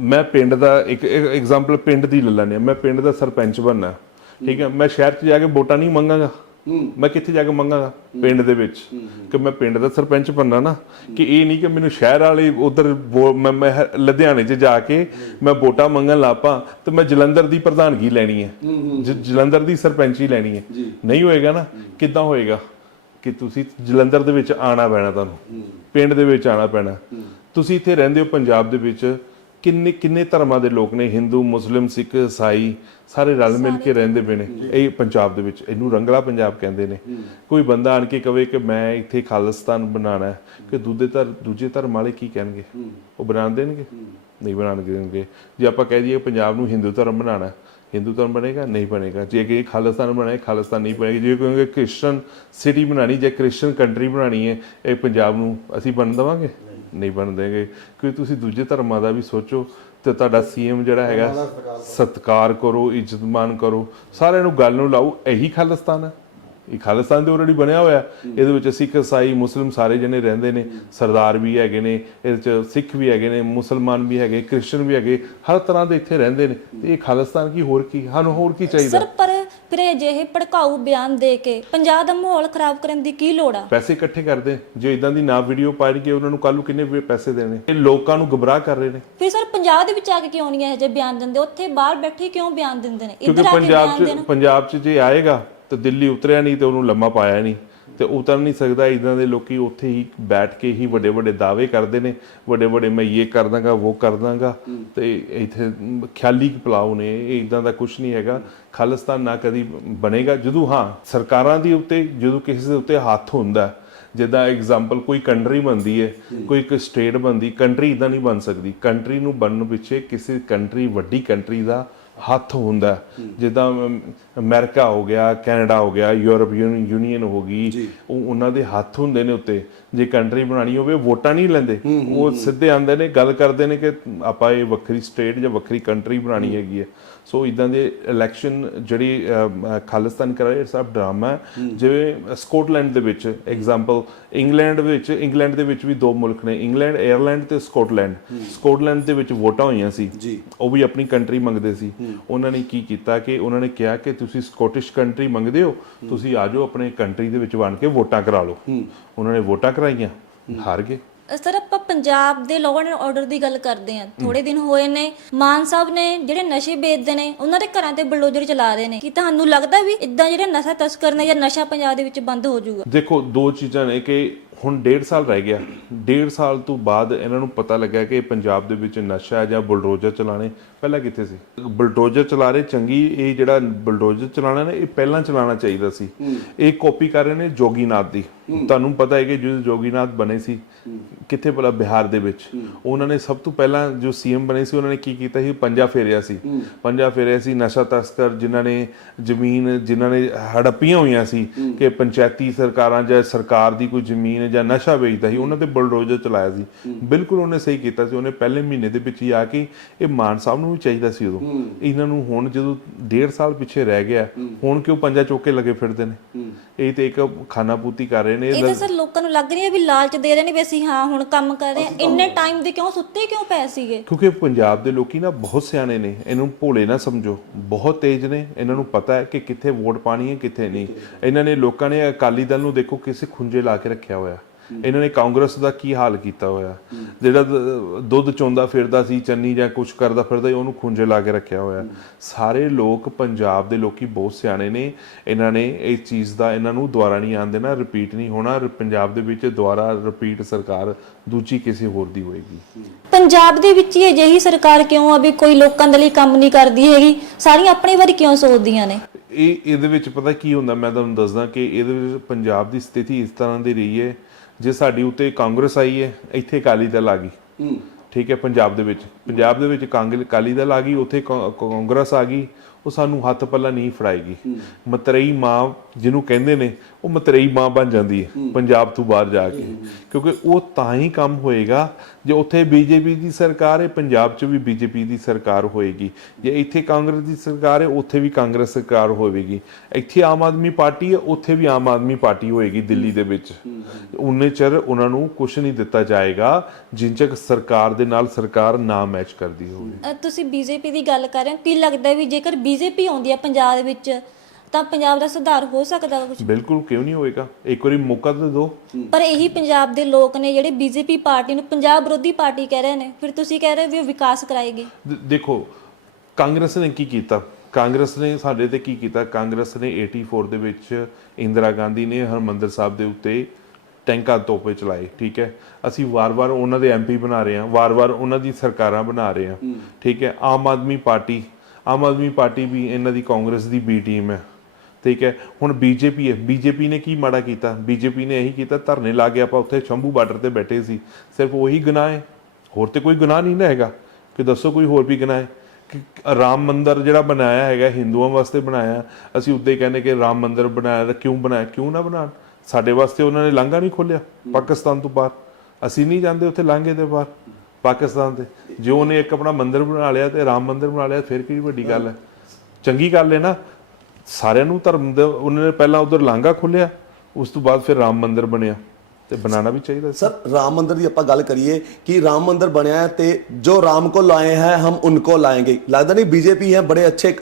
ਮੈਂ ਪਿੰਡ ਦਾ ਇੱਕ ਐਗਜ਼ਾਮਪਲ ਪਿੰਡ ਦੀ ਲੈ ਹਾਂ। ਮੈਂ ਪਿੰਡ ਦਾ ਸਰਪੰਚ ਬਣਨਾ। ਠੀਕ ਹੈ ਮੈਂ ਸ਼ਹਿਰ 'ਚ ਜਾ ਕੇ ਵੋਟਾਂ ਨਹੀਂ ਮੰਗਾਂਗਾ। ਮੈਂ ਕਿੱਥੇ ਜਾ ਕੇ ਮੰਗਾਂਗਾ? ਪਿੰਡ ਦੇ ਵਿੱਚ। ਕਿ ਮੈਂ ਪਿੰਡ ਦਾ ਸਰਪੰਚ ਬਣਨਾ ਨਾ। ਕਿ ਇਹ ਨਹੀਂ ਕਿ ਮੈਨੂੰ ਸ਼ਹਿਰ ਵਾਲੇ ਉਧਰ ਮੈਂ ਲੁਧਿਆਣੇ 'ਚ ਜਾ ਕੇ ਮੈਂ ਵੋਟਾਂ ਮੰਗਣ ਲਾਪਾਂ ਤੇ ਮੈਂ ਜਲੰਧਰ ਦੀ ਪ੍ਰਧਾਨਗੀ ਲੈਣੀ ਹੈ। ਜਲੰਧਰ ਦੀ ਸਰਪੰਚੀ ਲੈਣੀ ਹੈ। ਨਹੀਂ ਹੋਏਗਾ ਨਾ? ਕਿੱਦਾਂ ਹੋਏਗਾ? ਕਿ ਤੁਸੀਂ ਜਲੰਧਰ ਦੇ ਵਿੱਚ ਆਣਾ ਪੈਣਾ ਤੁਹਾਨੂੰ। ਪਿੰਡ ਦੇ ਵਿੱਚ ਆਣਾ ਪੈਣਾ। ਤੁਸੀਂ ਇੱਥੇ ਰਹਿੰਦੇ ਹੋ ਪੰਜਾਬ ਦੇ ਵਿੱਚ। ਕਿੰਨੇ ਕਿੰਨੇ ਧਰਮਾਂ ਦੇ ਲੋਕ ਨੇ? ਹਿੰਦੂ ਮੁਸਲਿਮ ਸਿੱਖ ਈਸਾਈ ਸਾਰੇ ਰਲ ਮਿਲ ਕੇ ਰਹਿੰਦੇ ਪਏ ਨੇ। ਇਹ ਪੰਜਾਬ ਦੇ ਵਿੱਚ ਇਹਨੂੰ ਰੰਗਲਾ ਪੰਜਾਬ ਕਹਿੰਦੇ ਨੇ। ਕੋਈ ਬੰਦਾ ਆਣ ਕੇ ਕਵੇ ਕਿ ਮੈਂ ਇੱਥੇ ਖਾਲਿਸਤਾਨ ਬਣਾਉਣਾ ਹੈ ਕਿ ਦੂਜੇ ਧਰ ਦੂਜੇ ਧਰਮ ਵਾਲੇ ਕੀ ਕਹਿਣਗੇ? ਉਹ ਬਣਾ ਦੇਣਗੇ? ਨਹੀਂ ਬਣਾਉਣ ਦੇਣਗੇ। ਜੇ ਆਪਾਂ ਕਹਿ ਦਈਏ ਪੰਜਾਬ ਨੂੰ ਹਿੰਦੂ ਧਰਮ ਬਣਾਉਣਾ ਹੈ, ਹਿੰਦੂ ਧਰਮ ਬਣੇਗਾ? ਨਹੀਂ ਬਣੇਗਾ। ਜੇ ਕਿ ਖਾਲਿਸਤਾਨ ਬਣਾਏ ਖਾਲਿਸਤਾਨ ਨਹੀਂ ਬਣੇਗਾ। ਜੇ ਕਹੋਗੇ ਕ੍ਰਿਸਚਨ ਸਿਟੀ ਬਣਾਣੀ ਜਾਂ ਕ੍ਰਿਸਚਨ ਕੰਟਰੀ ਬਣਾਣੀ ਹੈ ਇਹ ਪੰਜਾਬ ਨੂੰ ਅਸੀਂ ਬਣ ਦੇਵਾਂਗੇ? ਨਹੀਂ ਬਣ ਦੇਗੇ ਕਿਉਂਕਿ ਤੁਸੀਂ ਦੂਜੇ ਧਰਮਾਂ ਦਾ ਵੀ ਸੋਚੋ ਤੇ ਤੁਹਾਡਾ ਸੀਐਮ ਜਿਹੜਾ ਹੈਗਾ ਸਤਕਾਰ ਕਰੋ। ਇੱਜ਼ਤ ਮਾਨ ਕਰੋ। ਸਾਰਿਆਂ ਨੂੰ ਗੱਲ ਨੂੰ ਲਾਓ ਇਹੀ ਖਾਲਿਸਤਾਨ ਹੈ। ਇਹ ਖਾਲਿਸਤਾਨ ਤੇ ਆਲਰੇਡੀ ਬਣਿਆ ਹੋਇਆ। ਇਹਦੇ ਵਿੱਚ ਸਿੱਖ ਈਸਾਈ ਮੁਸਲਿਮ ਸਾਰੇ ਜਣੇ ਰਹਿੰਦੇ ਨੇ। ਸਰਦਾਰ ਵੀ ਹੈਗੇ ਨੇ ਇਹਦੇ ਚ ਸਿੱਖ ਵੀ ਹੈਗੇ ਨੇ ਮੁਸਲਮਾਨ ਵੀ ਹੈਗੇ ਕ੍ਰਿਸਚਨ ਵੀ ਹੈਗੇ ਹਰ ਤਰ੍ਹਾਂ ਦੇ ਇੱਥੇ ਰਹਿੰਦੇ ਨੇ। ਤੇ ਇਹ ਖਾਲਿਸਤਾਨ ਕੀ ਹੋਰ ਕੀ ਸਾਨੂੰ ਹੋਰ ਕੀ ਚਾਹੀਦਾ? ਸਰ ਪਰ ਫਿਰ ਇਹ ਜਿਹੇ ਭੜਕਾਊ ਬਿਆਨ ਦੇ ਕੇ ਪੰਜਾਬ ਦਾ ਮਾਹੌਲ ਖਰਾਬ ਕਰਨ ਦੀ ਕੀ ਲੋੜ ਆ? ਪੈਸੇ ਇਕੱਠੇ ਕਰਦੇ। ਜੇ ਇਦਾਂ ਦੀ ਨਾ ਵੀਡੀਓ ਪਾਣਗੇ ਉਹਨਾਂ ਨੂੰ ਕੱਲ ਨੂੰ ਕਿੰਨੇ ਪੈਸੇ ਦੇਣੇ? ਇਹ ਲੋਕਾਂ ਨੂੰ ਗੁੰਮਰਾਹ ਕਰ ਰਹੇ ਨੇ। ਫਿਰ ਸਰ ਪੰਜਾਬ ਦੇ ਵਿੱਚ ਆ ਕੇ ਕਿਉਂ ਨਹੀਂ ਇਹ ਜਿਹੇ ਬਿਆਨ ਦਿੰਦੇ? ਉੱਥੇ ਬਾਹਰ ਬੈਠੇ ਕਿਉਂ ਬਿਆਨ ਦਿੰਦੇ ਨੇ? ਇੱਧਰ ਆ ਕੇ ਬਿਆਨ ਦੇਣ ਪੰਜਾਬ 'ਚ ਜੇ ਆਏਗਾ ਤਾਂ ਦਿੱਲੀ ਉਤਰਿਆ ਨਹੀਂ ਤੇ ਉਹਨੂੰ ਲੰਮਾ ਪਾਇਆ ਨਹੀਂ ਤੇ ਉਤਰ ਨਹੀਂ ਸਕਦਾ। ਇਦਾਂ ਦੇ ਲੋਕੀ ਉੱਥੇ ਹੀ ਬੈਠ ਕੇ ਹੀ ਵੱਡੇ ਵੱਡੇ ਦਾਅਵੇ ਕਰਦੇ ਨੇ ਵੱਡੇ ਵੱਡੇ ਮੈਂ ਇਹ ਕਰ ਦਾਂਗਾ ਉਹ ਕਰ ਦਾਂਗਾ। ਤੇ ਇੱਥੇ ਖਿਆਲੀ ਪਲਾਉ ਨੇ ਇਹ ਇਦਾਂ ਦਾ ਕੁਝ ਨਹੀਂ ਹੈਗਾ। ਖਾਲਿਸਤਾਨ ਨਾ ਕਦੀ ਬਣੇਗਾ। ਜਦੋਂ ਹਾਂ ਸਰਕਾਰਾਂ ਦੀ ਉੱਤੇ ਜਦੋਂ ਕਿਸੇ ਦੇ ਉੱਤੇ ਹੱਥ ਹੁੰਦਾ ਜਿੱਦਾਂ ਐਗਜ਼ਾਮਪਲ ਕੋਈ ਕੰਟਰੀ ਬਣਦੀ ਹੈ ਕੋਈ ਇੱਕ ਸਟੇਟ ਬਣਦੀ ਕੰਟਰੀ ਇਦਾਂ ਨਹੀਂ ਬਣ ਸਕਦੀ। ਕੰਟਰੀ ਨੂੰ ਬਣਨ ਪਿੱਛੇ ਕਿਸੇ ਕੰਟਰੀ ਵੱਡੀ ਕੰਟਰੀ ਦਾ ਹੱਥ ਹੁੰਦਾ। ਜਿੱਦਾਂ ਅਮ, ਅਮਰੀਕਾ ਹੋ ਗਿਆ ਕੈਨੇਡਾ ਹੋ ਗਿਆ ਯੂਰਪ ਯੂਨੀ- ਯੂਨੀਅਨ ਹੋ ਗਈ ਉਹ ਉਹਨਾਂ ਦੇ ਹੱਥ ਹੁੰਦੇ ਨੇ ਉੱਤੇ। ਜੇ ਕੰਟਰੀ ਬਣਾਣੀ ਹੋਵੇ ਵੋਟਾਂ ਨਹੀਂ ਲੈਂਦੇ। ਉਹ ਸਿੱਧੇ ਆਂਦੇ ਨੇ ਗੱਲ ਕਰਦੇ ਨੇ ਕਿ ਆਪਾਂ ਇਹ ਵੱਖਰੀ ਸਟੇਟ ਜਾਂ ਵੱਖਰੀ ਕੰਟਰੀ ਬਣਾਣੀ ਹੈਗੀ ਹੈ। ਸੋ ਇਦਾਂ ਦੇ ਇਲੈਕਸ਼ਨ ਜਿਹੜੀ ਖਾਲਿਸਤਾਨ ਕਰਾ ਰਿਹਾ ਸਭ ਡਰਾਮਾ ਹੈ। ਜਿਵੇਂ ਸਕਾਟਲੈਂਡ ਦੇ ਵਿੱਚ ਐਗਜ਼ਾਮਪਲ ਇੰਗਲੈਂਡ ਵਿੱਚ ਇੰਗਲੈਂਡ ਦੇ ਵਿੱਚ ਵੀ ਦੋ ਮੁਲਕ ਨੇ ਇੰਗਲੈਂਡ ਆਇਰਲੈਂਡ ਤੇ ਸਕਾਟਲੈਂਡ ਸਕਾਟਲੈਂਡ ਦੇ ਵਿੱਚ ਵੋਟਾਂ ਹੋਈਆਂ ਸੀ। ਉਹ ਵੀ ਆਪਣੀ ਕੰਟਰੀ ਮੰਗਦੇ ਸੀ। ਉਹਨਾਂ ਨੇ ਕੀ ਕੀਤਾ ਕਿ ਉਹਨਾਂ ਨੇ ਕਿਹਾ ਕਿ ਤੁਸੀਂ ਸਕਾਟਿਸ਼ ਕੰਟਰੀ ਮੰਗਦੇ ਹੋ ਤੁਸੀਂ ਆ ਜਾਓ ਆਪਣੇ ਕੰਟਰੀ ਦੇ ਵਿੱਚ ਬਣ ਕੇ ਵੋਟਾਂ ਕਰਾ ਲਓ। ਉਹਨਾਂ ਨੇ ਵੋਟਾਂ ਕਰਾਈਆਂ ਹਾਰ ਗਏ। ਸਰ, ਆਪਾਂ ਪੰਜਾਬ ਦੇ ਲਾਅ ਐਂਡ ਆਰਡਰ ਦੀ ਗੱਲ ਕਰਦੇ ਹਾਂ। ਥੋੜੇ ਦਿਨ ਹੋਏ ਨੇ। ਮਾਨ ਸਾਹਿਬ ਨੇ ਜਿਹੜੇ ਨਸ਼ੇ ਵੇਚਦੇ ਨੇ, ਉਹਨਾਂ ਦੇ ਘਰਾਂ ਤੇ ਬਲਡੋਜ਼ਰ ਚਲਾ ਰਹੇ ਨੇ। ਕੀ ਤੁਹਾਨੂੰ ਲੱਗਦਾ ਵੀ ਇਦਾਂ ਜਿਹੜੇ ਨਸ਼ਾ ਤਸਕਰ ਨੇ ਜਾਂ ਨਸ਼ਾ ਪੰਜਾਬ ਦੇ ਵਿੱਚ ਬੰਦ ਹੋ ਜਾਊਗਾ? ਦੇਖੋ, ਦੋ ਚੀਜ਼ਾਂ ਨੇ ਕਿ ਹੁਣ 1.5 ਸਾਲ ਰਹਿ ਗਿਆ। 1.5 ਸਾਲ ਤੋਂ ਬਾਅਦ ਇਹਨਾਂ ਨੂੰ ਪਤਾ ਲੱਗਾ ਕਿ ਪੰਜਾਬ ਦੇ ਵਿੱਚ ਨਸ਼ਾ ਹੈ ਜਾਂ ਬੁਲਡੋਜ਼ਰ ਚਲਾਣੇ ਪਹਿਲਾਂ ਕਿੱਥੇ ਸੀ? ਬਲਡੋਜ਼ਰ ਚਲਾ ਰਹੇ ਚੰਗੀ ਇਹ ਜਿਹੜਾ ਬਲਡੋਜ਼ਰ ਚਲਾਣਾ ਨੇ ਇਹ ਪਹਿਲਾਂ ਚਲਾਉਣਾ ਚਾਹੀਦਾ ਸੀ। ਇਹ ਕਾਪੀ ਕਰ ਰਹੇ ਨੇ ਜੋਗੀਨਾਥ ਦੀ। ਤੁਹਾਨੂੰ ਪਤਾ ਹੈ ਕਿ ਜਦੋਂ ਜੋਗੀਨਾਥ ਬਣੇ ਸੀ ਕਿੱਥੇ ਭਲਾ ਬਿਹਾਰ ਦੇ ਵਿੱਚ। ਉਹਨਾਂ ਨੇ ਸਭ ਤੋਂ ਪਹਿਲਾਂ ਜੋ ਸੀਐਮ ਬਣੇ ਸੀ ਉਹਨਾਂ ਨੇ ਕੀ ਕੀਤਾ ਸੀ? ਪੰਜਾ ਫੇਰਿਆ ਸੀ। ਪੰਜਾ ਫੇਰਿਆ ਸੀ ਨਸ਼ਾ ਤਸਕਰ ਜਿਨ੍ਹਾਂ ਨੇ ਜ਼ਮੀਨ ਜਿਨ੍ਹਾਂ ਨੇ ਹੜੱਪੀਆਂ ਹੋਈਆਂ ਸੀ ਕਿ ਪੰਚਾਇਤੀ ਸਰਕਾਰਾਂ ਜਾਂ ਸਰਕਾਰ ਦੀ ਕੋਈ ਜ਼ਮੀਨ ਜਾਂ ਨਸ਼ਾ ਵੇਚਦਾ ਸੀ ਉਹਨਾਂ ਤੇ ਬਲਡੋਜ਼ਰ ਚਲਾਇਆ ਸੀ। ਬਿਲਕੁਲ ਉਹਨੇ ਸਹੀ ਕੀਤਾ ਸੀ। ਉਹਨੇ ਪਹਿਲੇ ਮਹੀਨੇ ਦੇ ਵਿੱਚ ਹੀ ਆ ਕੇ ਇਹ ਮਾਨ ਸਾਹਿਬ ਨੂੰ ਵੀ ਚਾਹੀਦਾ ਸੀ ਉਦੋਂ। ਇਹਨਾਂ ਨੂੰ ਹੁਣ ਜਦੋਂ ਡੇਢ ਸਾਲ ਪਿੱਛੇ ਰਹਿ ਗਿਆ ਹੁਣ ਕਿਉਂ ਪੰਜਾ ਚੋਕੇ ਲੱਗੇ ਫਿਰਦੇ ਨੇ? ਇਹ ਤੇ ਇੱਕ ਖਾਨਾ ਪੂਤੀ ਕਰ ਰਹੇ ਨੇ ਇਹ ਤਾਂ ਸਰ ਲੋਕਾਂ ਨੂੰ ਲੱਗ ਰਹੀ ਹੈ ਵੀ ਲਾਲਚ ਦੇ ਰਹੇ ਨੇ ਵੀ ਅਸੀਂ ਹਾਂ ਹੁਣ ਕੰਮ ਕਰ ਰਹੇ ਹਾਂ। ਇੰਨੇ ਟਾਈਮ ਦੇ ਕਿਉਂ ਸੁੱਤੇ ਕਿਉਂ ਪਏ ਸੀਗੇ? ਕਿਉਂਕਿ ਪੰਜਾਬ ਦੇ ਲੋਕੀ ਨਾ ਬਹੁਤ ਸਿਆਣੇ ਨੇ ਇਹਨੂੰ ਭੋਲੇ ਨਾ ਸਮਝੋ। ਬਹੁਤ ਤੇਜ਼ ਨੇ ਇਹਨਾਂ ਨੂੰ ਪਤਾ ਹੈ ਕਿ ਕਿੱਥੇ ਵੋਟ ਪਾਣੀ ਹੈ ਕਿੱਥੇ ਨਹੀਂ। ਇਹਨਾਂ ਨੇ ਲੋਕਾਂ ਨੇ ਅਕਾਲੀ ਦਲ ਨੂੰ ਦੇਖੋ ਕਿਸੇ ਖੁੰਝੇ ਲਾ ਕੇ ਰੱਖਿਆ ਹੋਇਆ। ਇਹਨਾਂ ਨੇ ਕਾਂਗਰਸ ਦਾ ਕੀ ਹਾਲ ਕੀਤਾ ਹੋਇਆ? ਜਿਹੜਾ ਦੁੱਧ ਚੋਂਦਾ ਫਿਰਦਾ ਸੀ ਚੰਨੀ ਜਾਂ ਕੁਝ ਕਰਦਾ ਫਿਰਦਾ ਸੀ, ਉਹਨੂੰ ਖੁੰਝੇ ਲਾ ਕੇ ਰੱਖਿਆ ਹੋਇਆ। ਸਾਰੇ ਲੋਕ ਪੰਜਾਬ ਦੇ ਲੋਕੀ ਬਹੁਤ ਸਿਆਣੇ ਨੇ। ਇਹਨਾਂ ਨੇ ਇਸ ਚੀਜ਼ ਦਾ ਇਹਨਾਂ ਨੂੰ ਦੁਬਾਰਾ ਨਹੀਂ ਆਉਣ ਦੇਣਾ ਰਿਪੀਟ ਨਹੀਂ ਹੋਣਾ। ਪੰਜਾਬ ਦੇ ਵਿੱਚ ਦੁਬਾਰਾ ਰਿਪੀਟ ਸਰਕਾਰ ਦੂਜੀ ਕਿਸੇ ਹੋਰ ਦੀ ਹੋਏਗੀ। ਪੰਜਾਬ ਦੇ ਵਿੱਚ ਹੀ ਅਜਿਹੀ ਸਰਕਾਰ ਕਿਉਂ ਆ ਵੀ ਕੋਈ ਲੋਕਾਂ ਦੇ ਲਈ ਕੰਮ ਨਹੀਂ ਕਰਦੀ ਹੈਗੀ? ਸਾਰੀਆਂ ਆਪਣੇ ਬਾਰੇ ਕਿਉਂ ਸੋਚਦੀਆਂ ਨੇ? ਇਹ ਇਹਦੇ ਵਿੱਚ ਪਤਾ ਕੀ ਹੁੰਦਾ? ਮੈਂ ਤੁਹਾਨੂੰ ਦੱਸਦਾ ਕਿ ਇਹਦੇ ਵਿੱਚ ਪੰਜਾਬ ਦੀ ਸਥਿਤੀ ਇਸ ਤਰ੍ਹਾਂ ਦੀ ਰਹੀ ਹੈ ਜੇ ਸਾਡੀ ਉੱਤੇ ਕਾਂਗਰਸ ਆਈ ਹੈ ਇੱਥੇ ਅਕਾਲੀ ਦਲ ਆ ਗਈ। ਠੀਕ ਹੈ ਪੰਜਾਬ ਦੇ ਵਿੱਚ। ਪੰਜਾਬ ਦੇ ਵਿੱਚ ਕਾਂਗਲ ਅਕਾਲੀ ਦਲ ਆ ਗਈ ਉੱਥੇ ਕਾਂਗਰਸ ਆ ਗਈ। ਉਹ ਸਾਨੂੰ ਹੱਥ ਪੱਲਾ ਨਹੀਂ ਫੜਾਏਗੀ। ਮਤਰੇਈ ਮਾਂ ਜਿਹਨੂੰ ਕਹਿੰਦੇ ਨੇ ਉਹ ਮਤਰੇਈ ਮਾਂ ਬਣ ਜਾਂਦੀ ਹੈ ਪੰਜਾਬ ਤੋਂ ਬਾਹਰ ਜਾ ਕੇ। ਕਿਉਂਕਿ ਉਹ ਤਾਂ ਹੀ ਕੰਮ ਹੋਏਗਾ ਜੇ ਉੱਥੇ ਬੀਜੇਪੀ ਦੀ ਸਰਕਾਰ ਹੈ ਪੰਜਾਬ 'ਚ ਵੀ ਬੀਜੇਪੀ ਦੀ ਸਰਕਾਰ ਹੋਏਗੀ। ਜੇ ਇੱਥੇ ਕਾਂਗਰਸ ਦੀ ਸਰਕਾਰ ਹੈ ਉੱਥੇ ਵੀ ਕਾਂਗਰਸ ਸਰਕਾਰ ਹੋਵੇਗੀ। ਇੱਥੇ ਆਮ ਆਦਮੀ ਪਾਰਟੀ ਹੈ ਉੱਥੇ ਵੀ ਆਮ ਆਦਮੀ ਪਾਰਟੀ ਹੋਏਗੀ ਦਿੱਲੀ ਦੇ ਵਿੱਚ। ਉਨੇ ਚਿਰ ਉਹਨਾਂ ਨੂੰ ਕੁਝ ਨਹੀਂ ਦਿੱਤਾ ਜਾਏਗਾ ਜਿੰਨ ਤੱਕ ਸਰਕਾਰ ਦੇ ਨਾਲ ਸਰਕਾਰ ਨਾ ਮੈਚ ਕਰਦੀ ਹੋਵੇ। ਤੁਸੀਂ ਬੀਜੇਪੀ ਦੀ ਗੱਲ ਕਰ ਰਹੇ ਹੋ ਕੀ ਲੱਗਦਾ ਵੀ ਜੇਕਰ ਬੀਜੇਪੀ ਆਉਂਦੀ ਹੈ ਪੰਜਾਬ ਦੇ ਵਿੱਚ ਤਾਂ ਪੰਜਾਬ ਦਾ ਸੁਧਾਰ ਹੋ ਸਕਦਾ ਕੁਝ ਬਿਲਕੁਲ ਕਿਉਂ ਨਹੀਂ ਹੋਏਗਾ? ਇੱਕ ਵਾਰੀ ਮੌਕਾ ਤਾਂ ਦਿਓ। ਪਰ ਇਹੀ ਪੰਜਾਬ ਦੇ ਲੋਕ ਨੇ ਜਿਹੜੇ ਬੀਜੇਪੀ ਪਾਰਟੀ ਨੂੰ ਪੰਜਾਬ ਵਿਰੋਧੀ ਪਾਰਟੀ ਕਹਿ ਰਹੇ ਨੇ। ਫਿਰ ਤੁਸੀਂ ਕਹਿ ਰਹੇ ਹੋ ਵੀ ਉਹ ਵਿਕਾਸ ਕਰਾਏਗੀ। ਦ- ਦੇਖੋ ਕਾਂਗਰਸ ਨੇ ਕੀ ਕੀਤਾ? ਕਾਂਗਰਸ ਨੇ ਸਾਡੇ ਤੇ ਕੀ ਕੀਤਾ? ਕਾਂਗਰਸ ਨੇ 84 ਦੇ ਵਿੱਚ ਇੰਦਰਾ ਗਾਂਧੀ ਨੇ ਹਰਮੰਦਰ ਸਾਹਿਬ ਦੇ ਉੱਤੇ ਟੈਂਕਾਂ ਤੋਪੇ ਚਲਾਏ ਠੀਕ ਹੈ? ਅਸੀਂ ਵਾਰ-ਵਾਰ ਉਹਨਾਂ ਦੇ ਐਮਪੀ ਬਣਾ ਰਹੇ ਹਾਂ ਵਾਰ-ਵਾਰ ਉਹਨਾਂ ਦੀ ਸਰਕਾਰਾਂ ਬਣਾ ਰਹੇ ਹਾਂ। ਠੀਕ ਹੈ? ਆਮ ਆਦਮੀ ਪਾਰਟੀ ਆਮ ਆਦਮੀ ਪਾਰਟੀ ਵੀ ਇਹਨਾਂ ਦੀ ਕਾਂਗਰਸ ਦੀ ਬੀ ਟੀਮ ਹੈ। ਠੀਕ ਹੈ। ਹੁਣ ਬੀਜੇਪੀ ਹੈ। ਬੀਜੇਪੀ ਨੇ ਕੀ ਮਾੜਾ ਕੀਤਾ? ਬੀਜੇਪੀ ਨੇ ਇਹੀ ਕੀਤਾ, ਧਰਨੇ ਲਾ ਕੇ ਆਪਾਂ ਉੱਥੇ ਸ਼ੰਭੂ ਬਾਰਡਰ ਤੇ ਬੈਠੇ ਸੀ। ਸਿਰਫ ਉਹੀ ਗੁਨਾਹ ਹੈ। ਹੋਰ ਤੇ ਕੋਈ ਗੁਨਾਹ ਨਹੀਂ ਨਾ ਹੈਗਾ। ਕਿ ਦੱਸੋ ਕੋਈ ਹੋਰ ਵੀ ਗੁਨਾਹ ਹੈ? ਕਿ ਰਾਮ ਮੰਦਰ ਜਿਹੜਾ ਬਣਾਇਆ ਹੈਗਾ, ਹਿੰਦੂਆਂ ਵਾਸਤੇ ਬਣਾਇਆ। ਅਸੀਂ ਉੱਤੇ ਹੀ ਕਹਿੰਦੇ ਕਿ ਰਾਮ ਮੰਦਰ ਬਣਾਇਆ ਕਿਉਂ ਬਣਾਇਆ? ਕਿਉਂ ਨਾ ਬਣਾਉਣ? ਸਾਡੇ ਵਾਸਤੇ ਉਹਨਾਂ ਨੇ ਲਾਂਘਾ ਨਹੀਂ ਖੋਲਿਆ ਪਾਕਿਸਤਾਨ ਤੋਂ ਬਾਹਰ। ਅਸੀਂ ਨਹੀਂ ਜਾਂਦੇ ਉੱਥੇ ਲਾਂਘੇ ਦੇ ਬਾਹਰ, ਪਾਕਿਸਤਾਨ ਤੇ ਜੇ ਉਹਨੇ ਇੱਕ ਆਪਣਾ ਮੰਦਰ ਬਣਾ ਲਿਆ ਤੇ ਰਾਮ ਮੰਦਰ ਬਣਾ ਲਿਆ, ਫਿਰ ਕੀ ਵੱਡੀ ਗੱਲ ਹੈ? ਚੰਗੀ ਗੱਲ ਹੈ ਨਾ। ਸਾਰਿਆਂ ਨੂੰ ਧਰਮ ਦੇ ਉਹਨਾਂ ਨੇ ਪਹਿਲਾਂ ਉਧਰ ਲਾਂਘਾ ਖੋਲਿਆ ਉਸ ਤੋਂ ਬਾਅਦ ਫਿਰ ਰਾਮ ਮੰਦਿਰ ਬਣਿਆ ਤੇ ਬਣਾਉਣਾ ਵੀ ਚਾਹੀਦਾ ਸਰ ਰਾਮ ਮੰਦਿਰ ਦੀ ਆਪਾਂ ਗੱਲ ਕਰੀਏ ਕਿ ਰਾਮ ਮੰਦਿਰ ਬਣਿਆ ਹੈ ਤੇ ਜੋ ਰਾਮ ਕੋ ਲਾਏ ਹੈ ਹਮ ਉਨਕੋ ਲਾਏਂਗੇ। ਲੱਗਦਾ ਨਹੀਂ ਬੀਜੇਪੀ ਹੈ ਬੜੇ ਅੱਛੇ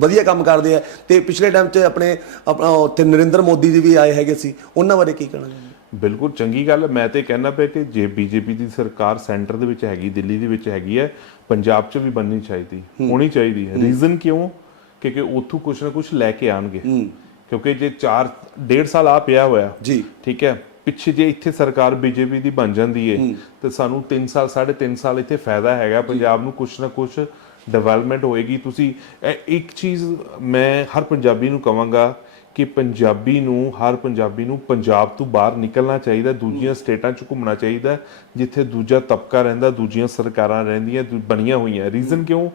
ਵਧੀਆ ਕੰਮ ਕਰਦੇ ਆ ਤੇ ਪਿਛਲੇ ਟਾਈਮ 'ਚ ਆਪਣੇ ਆਪਣਾ ਉੱਥੇ ਨਰਿੰਦਰ ਮੋਦੀ ਜੀ ਵੀ ਆਏ ਹੈਗੇ ਸੀ। ਉਹਨਾਂ ਬਾਰੇ ਕੀ ਕਹਿਣਾ ਚਾਹੁੰਦੇ ਬਿਲਕੁਲ ਚੰਗੀ ਗੱਲ ਹੈ। ਮੈਂ ਤੇ ਕਹਿਣਾ ਪਿਆ ਕਿ ਜੇ ਬੀਜੇਪੀ ਦੀ ਸਰਕਾਰ ਸੈਂਟਰ ਦੇ ਵਿੱਚ ਹੈਗੀ ਦਿੱਲੀ ਦੇ ਵਿੱਚ ਹੈਗੀ ਹੈ ਪੰਜਾਬ 'ਚ ਵੀ ਬਣਨੀ ਚਾਹੀਦੀ ਹੋਣੀ ਚਾਹੀਦੀ ਹੈ। ਰੀਜ਼ਨ ਕਿਉਂ? ਕਿਉਂਕਿ ਉੱਥੋਂ ਕੁਝ ਨਾ ਕੁਝ ਲੈ ਕੇ ਆਣਗੇ ਕਿਉਂਕਿ ਜੇ 4 ਡੇਢ ਸਾਲ ਆ ਪਿਆ ਹੋਇਆ। ਜੀ। ਠੀਕ ਹੈ। ਪਿੱਛੇ ਜੇ ਇੱਥੇ ਸਰਕਾਰ ਬੀਜੇਪੀ ਦੀ ਬਣ ਜਾਂਦੀ ਏ ਤੇ ਸਾਨੂੰ 3 ਸਾਲ 3.5 ਸਾਲ ਇੱਥੇ ਫਾਇਦਾ ਹੈਗਾ। ਪੰਜਾਬ ਨੂੰ ਕੁਛ ਨਾ ਕੁਛ ਡਿਵੈਲਪਮੈਂਟ ਹੋਏਗੀ। ਤੁਸੀਂ ਇੱਕ ਚੀਜ਼ ਮੈਂ ਹਰ ਪੰਜਾਬੀ ਨੂੰ ਕਵਾਂਗਾ ਕਿ ਪੰਜਾਬੀ ਨੂੰ ਹਰ ਪੰਜਾਬੀ ਨੂੰ ਪੰਜਾਬ ਤੋਂ ਬਾਹਰ ਨਿਕਲਣਾ ਚਾਹੀਦਾ। ਦੂਜੀਆਂ ਸਟੇਟਾਂ 'ਚ ਘੁੰਮਣਾ ਚਾਹੀਦਾ। ਜਿੱਥੇ ਦੂਜਾ ਤਬਕਾ ਰਹਿੰਦਾ ਦੂਜੀਆਂ ਸਰਕਾਰਾਂ ਰਹਿੰਦੀਆਂ ਬਣੀਆਂ ਹੋਈਆਂ। ਰੀਜ਼ਨ ਕਿਉਂ?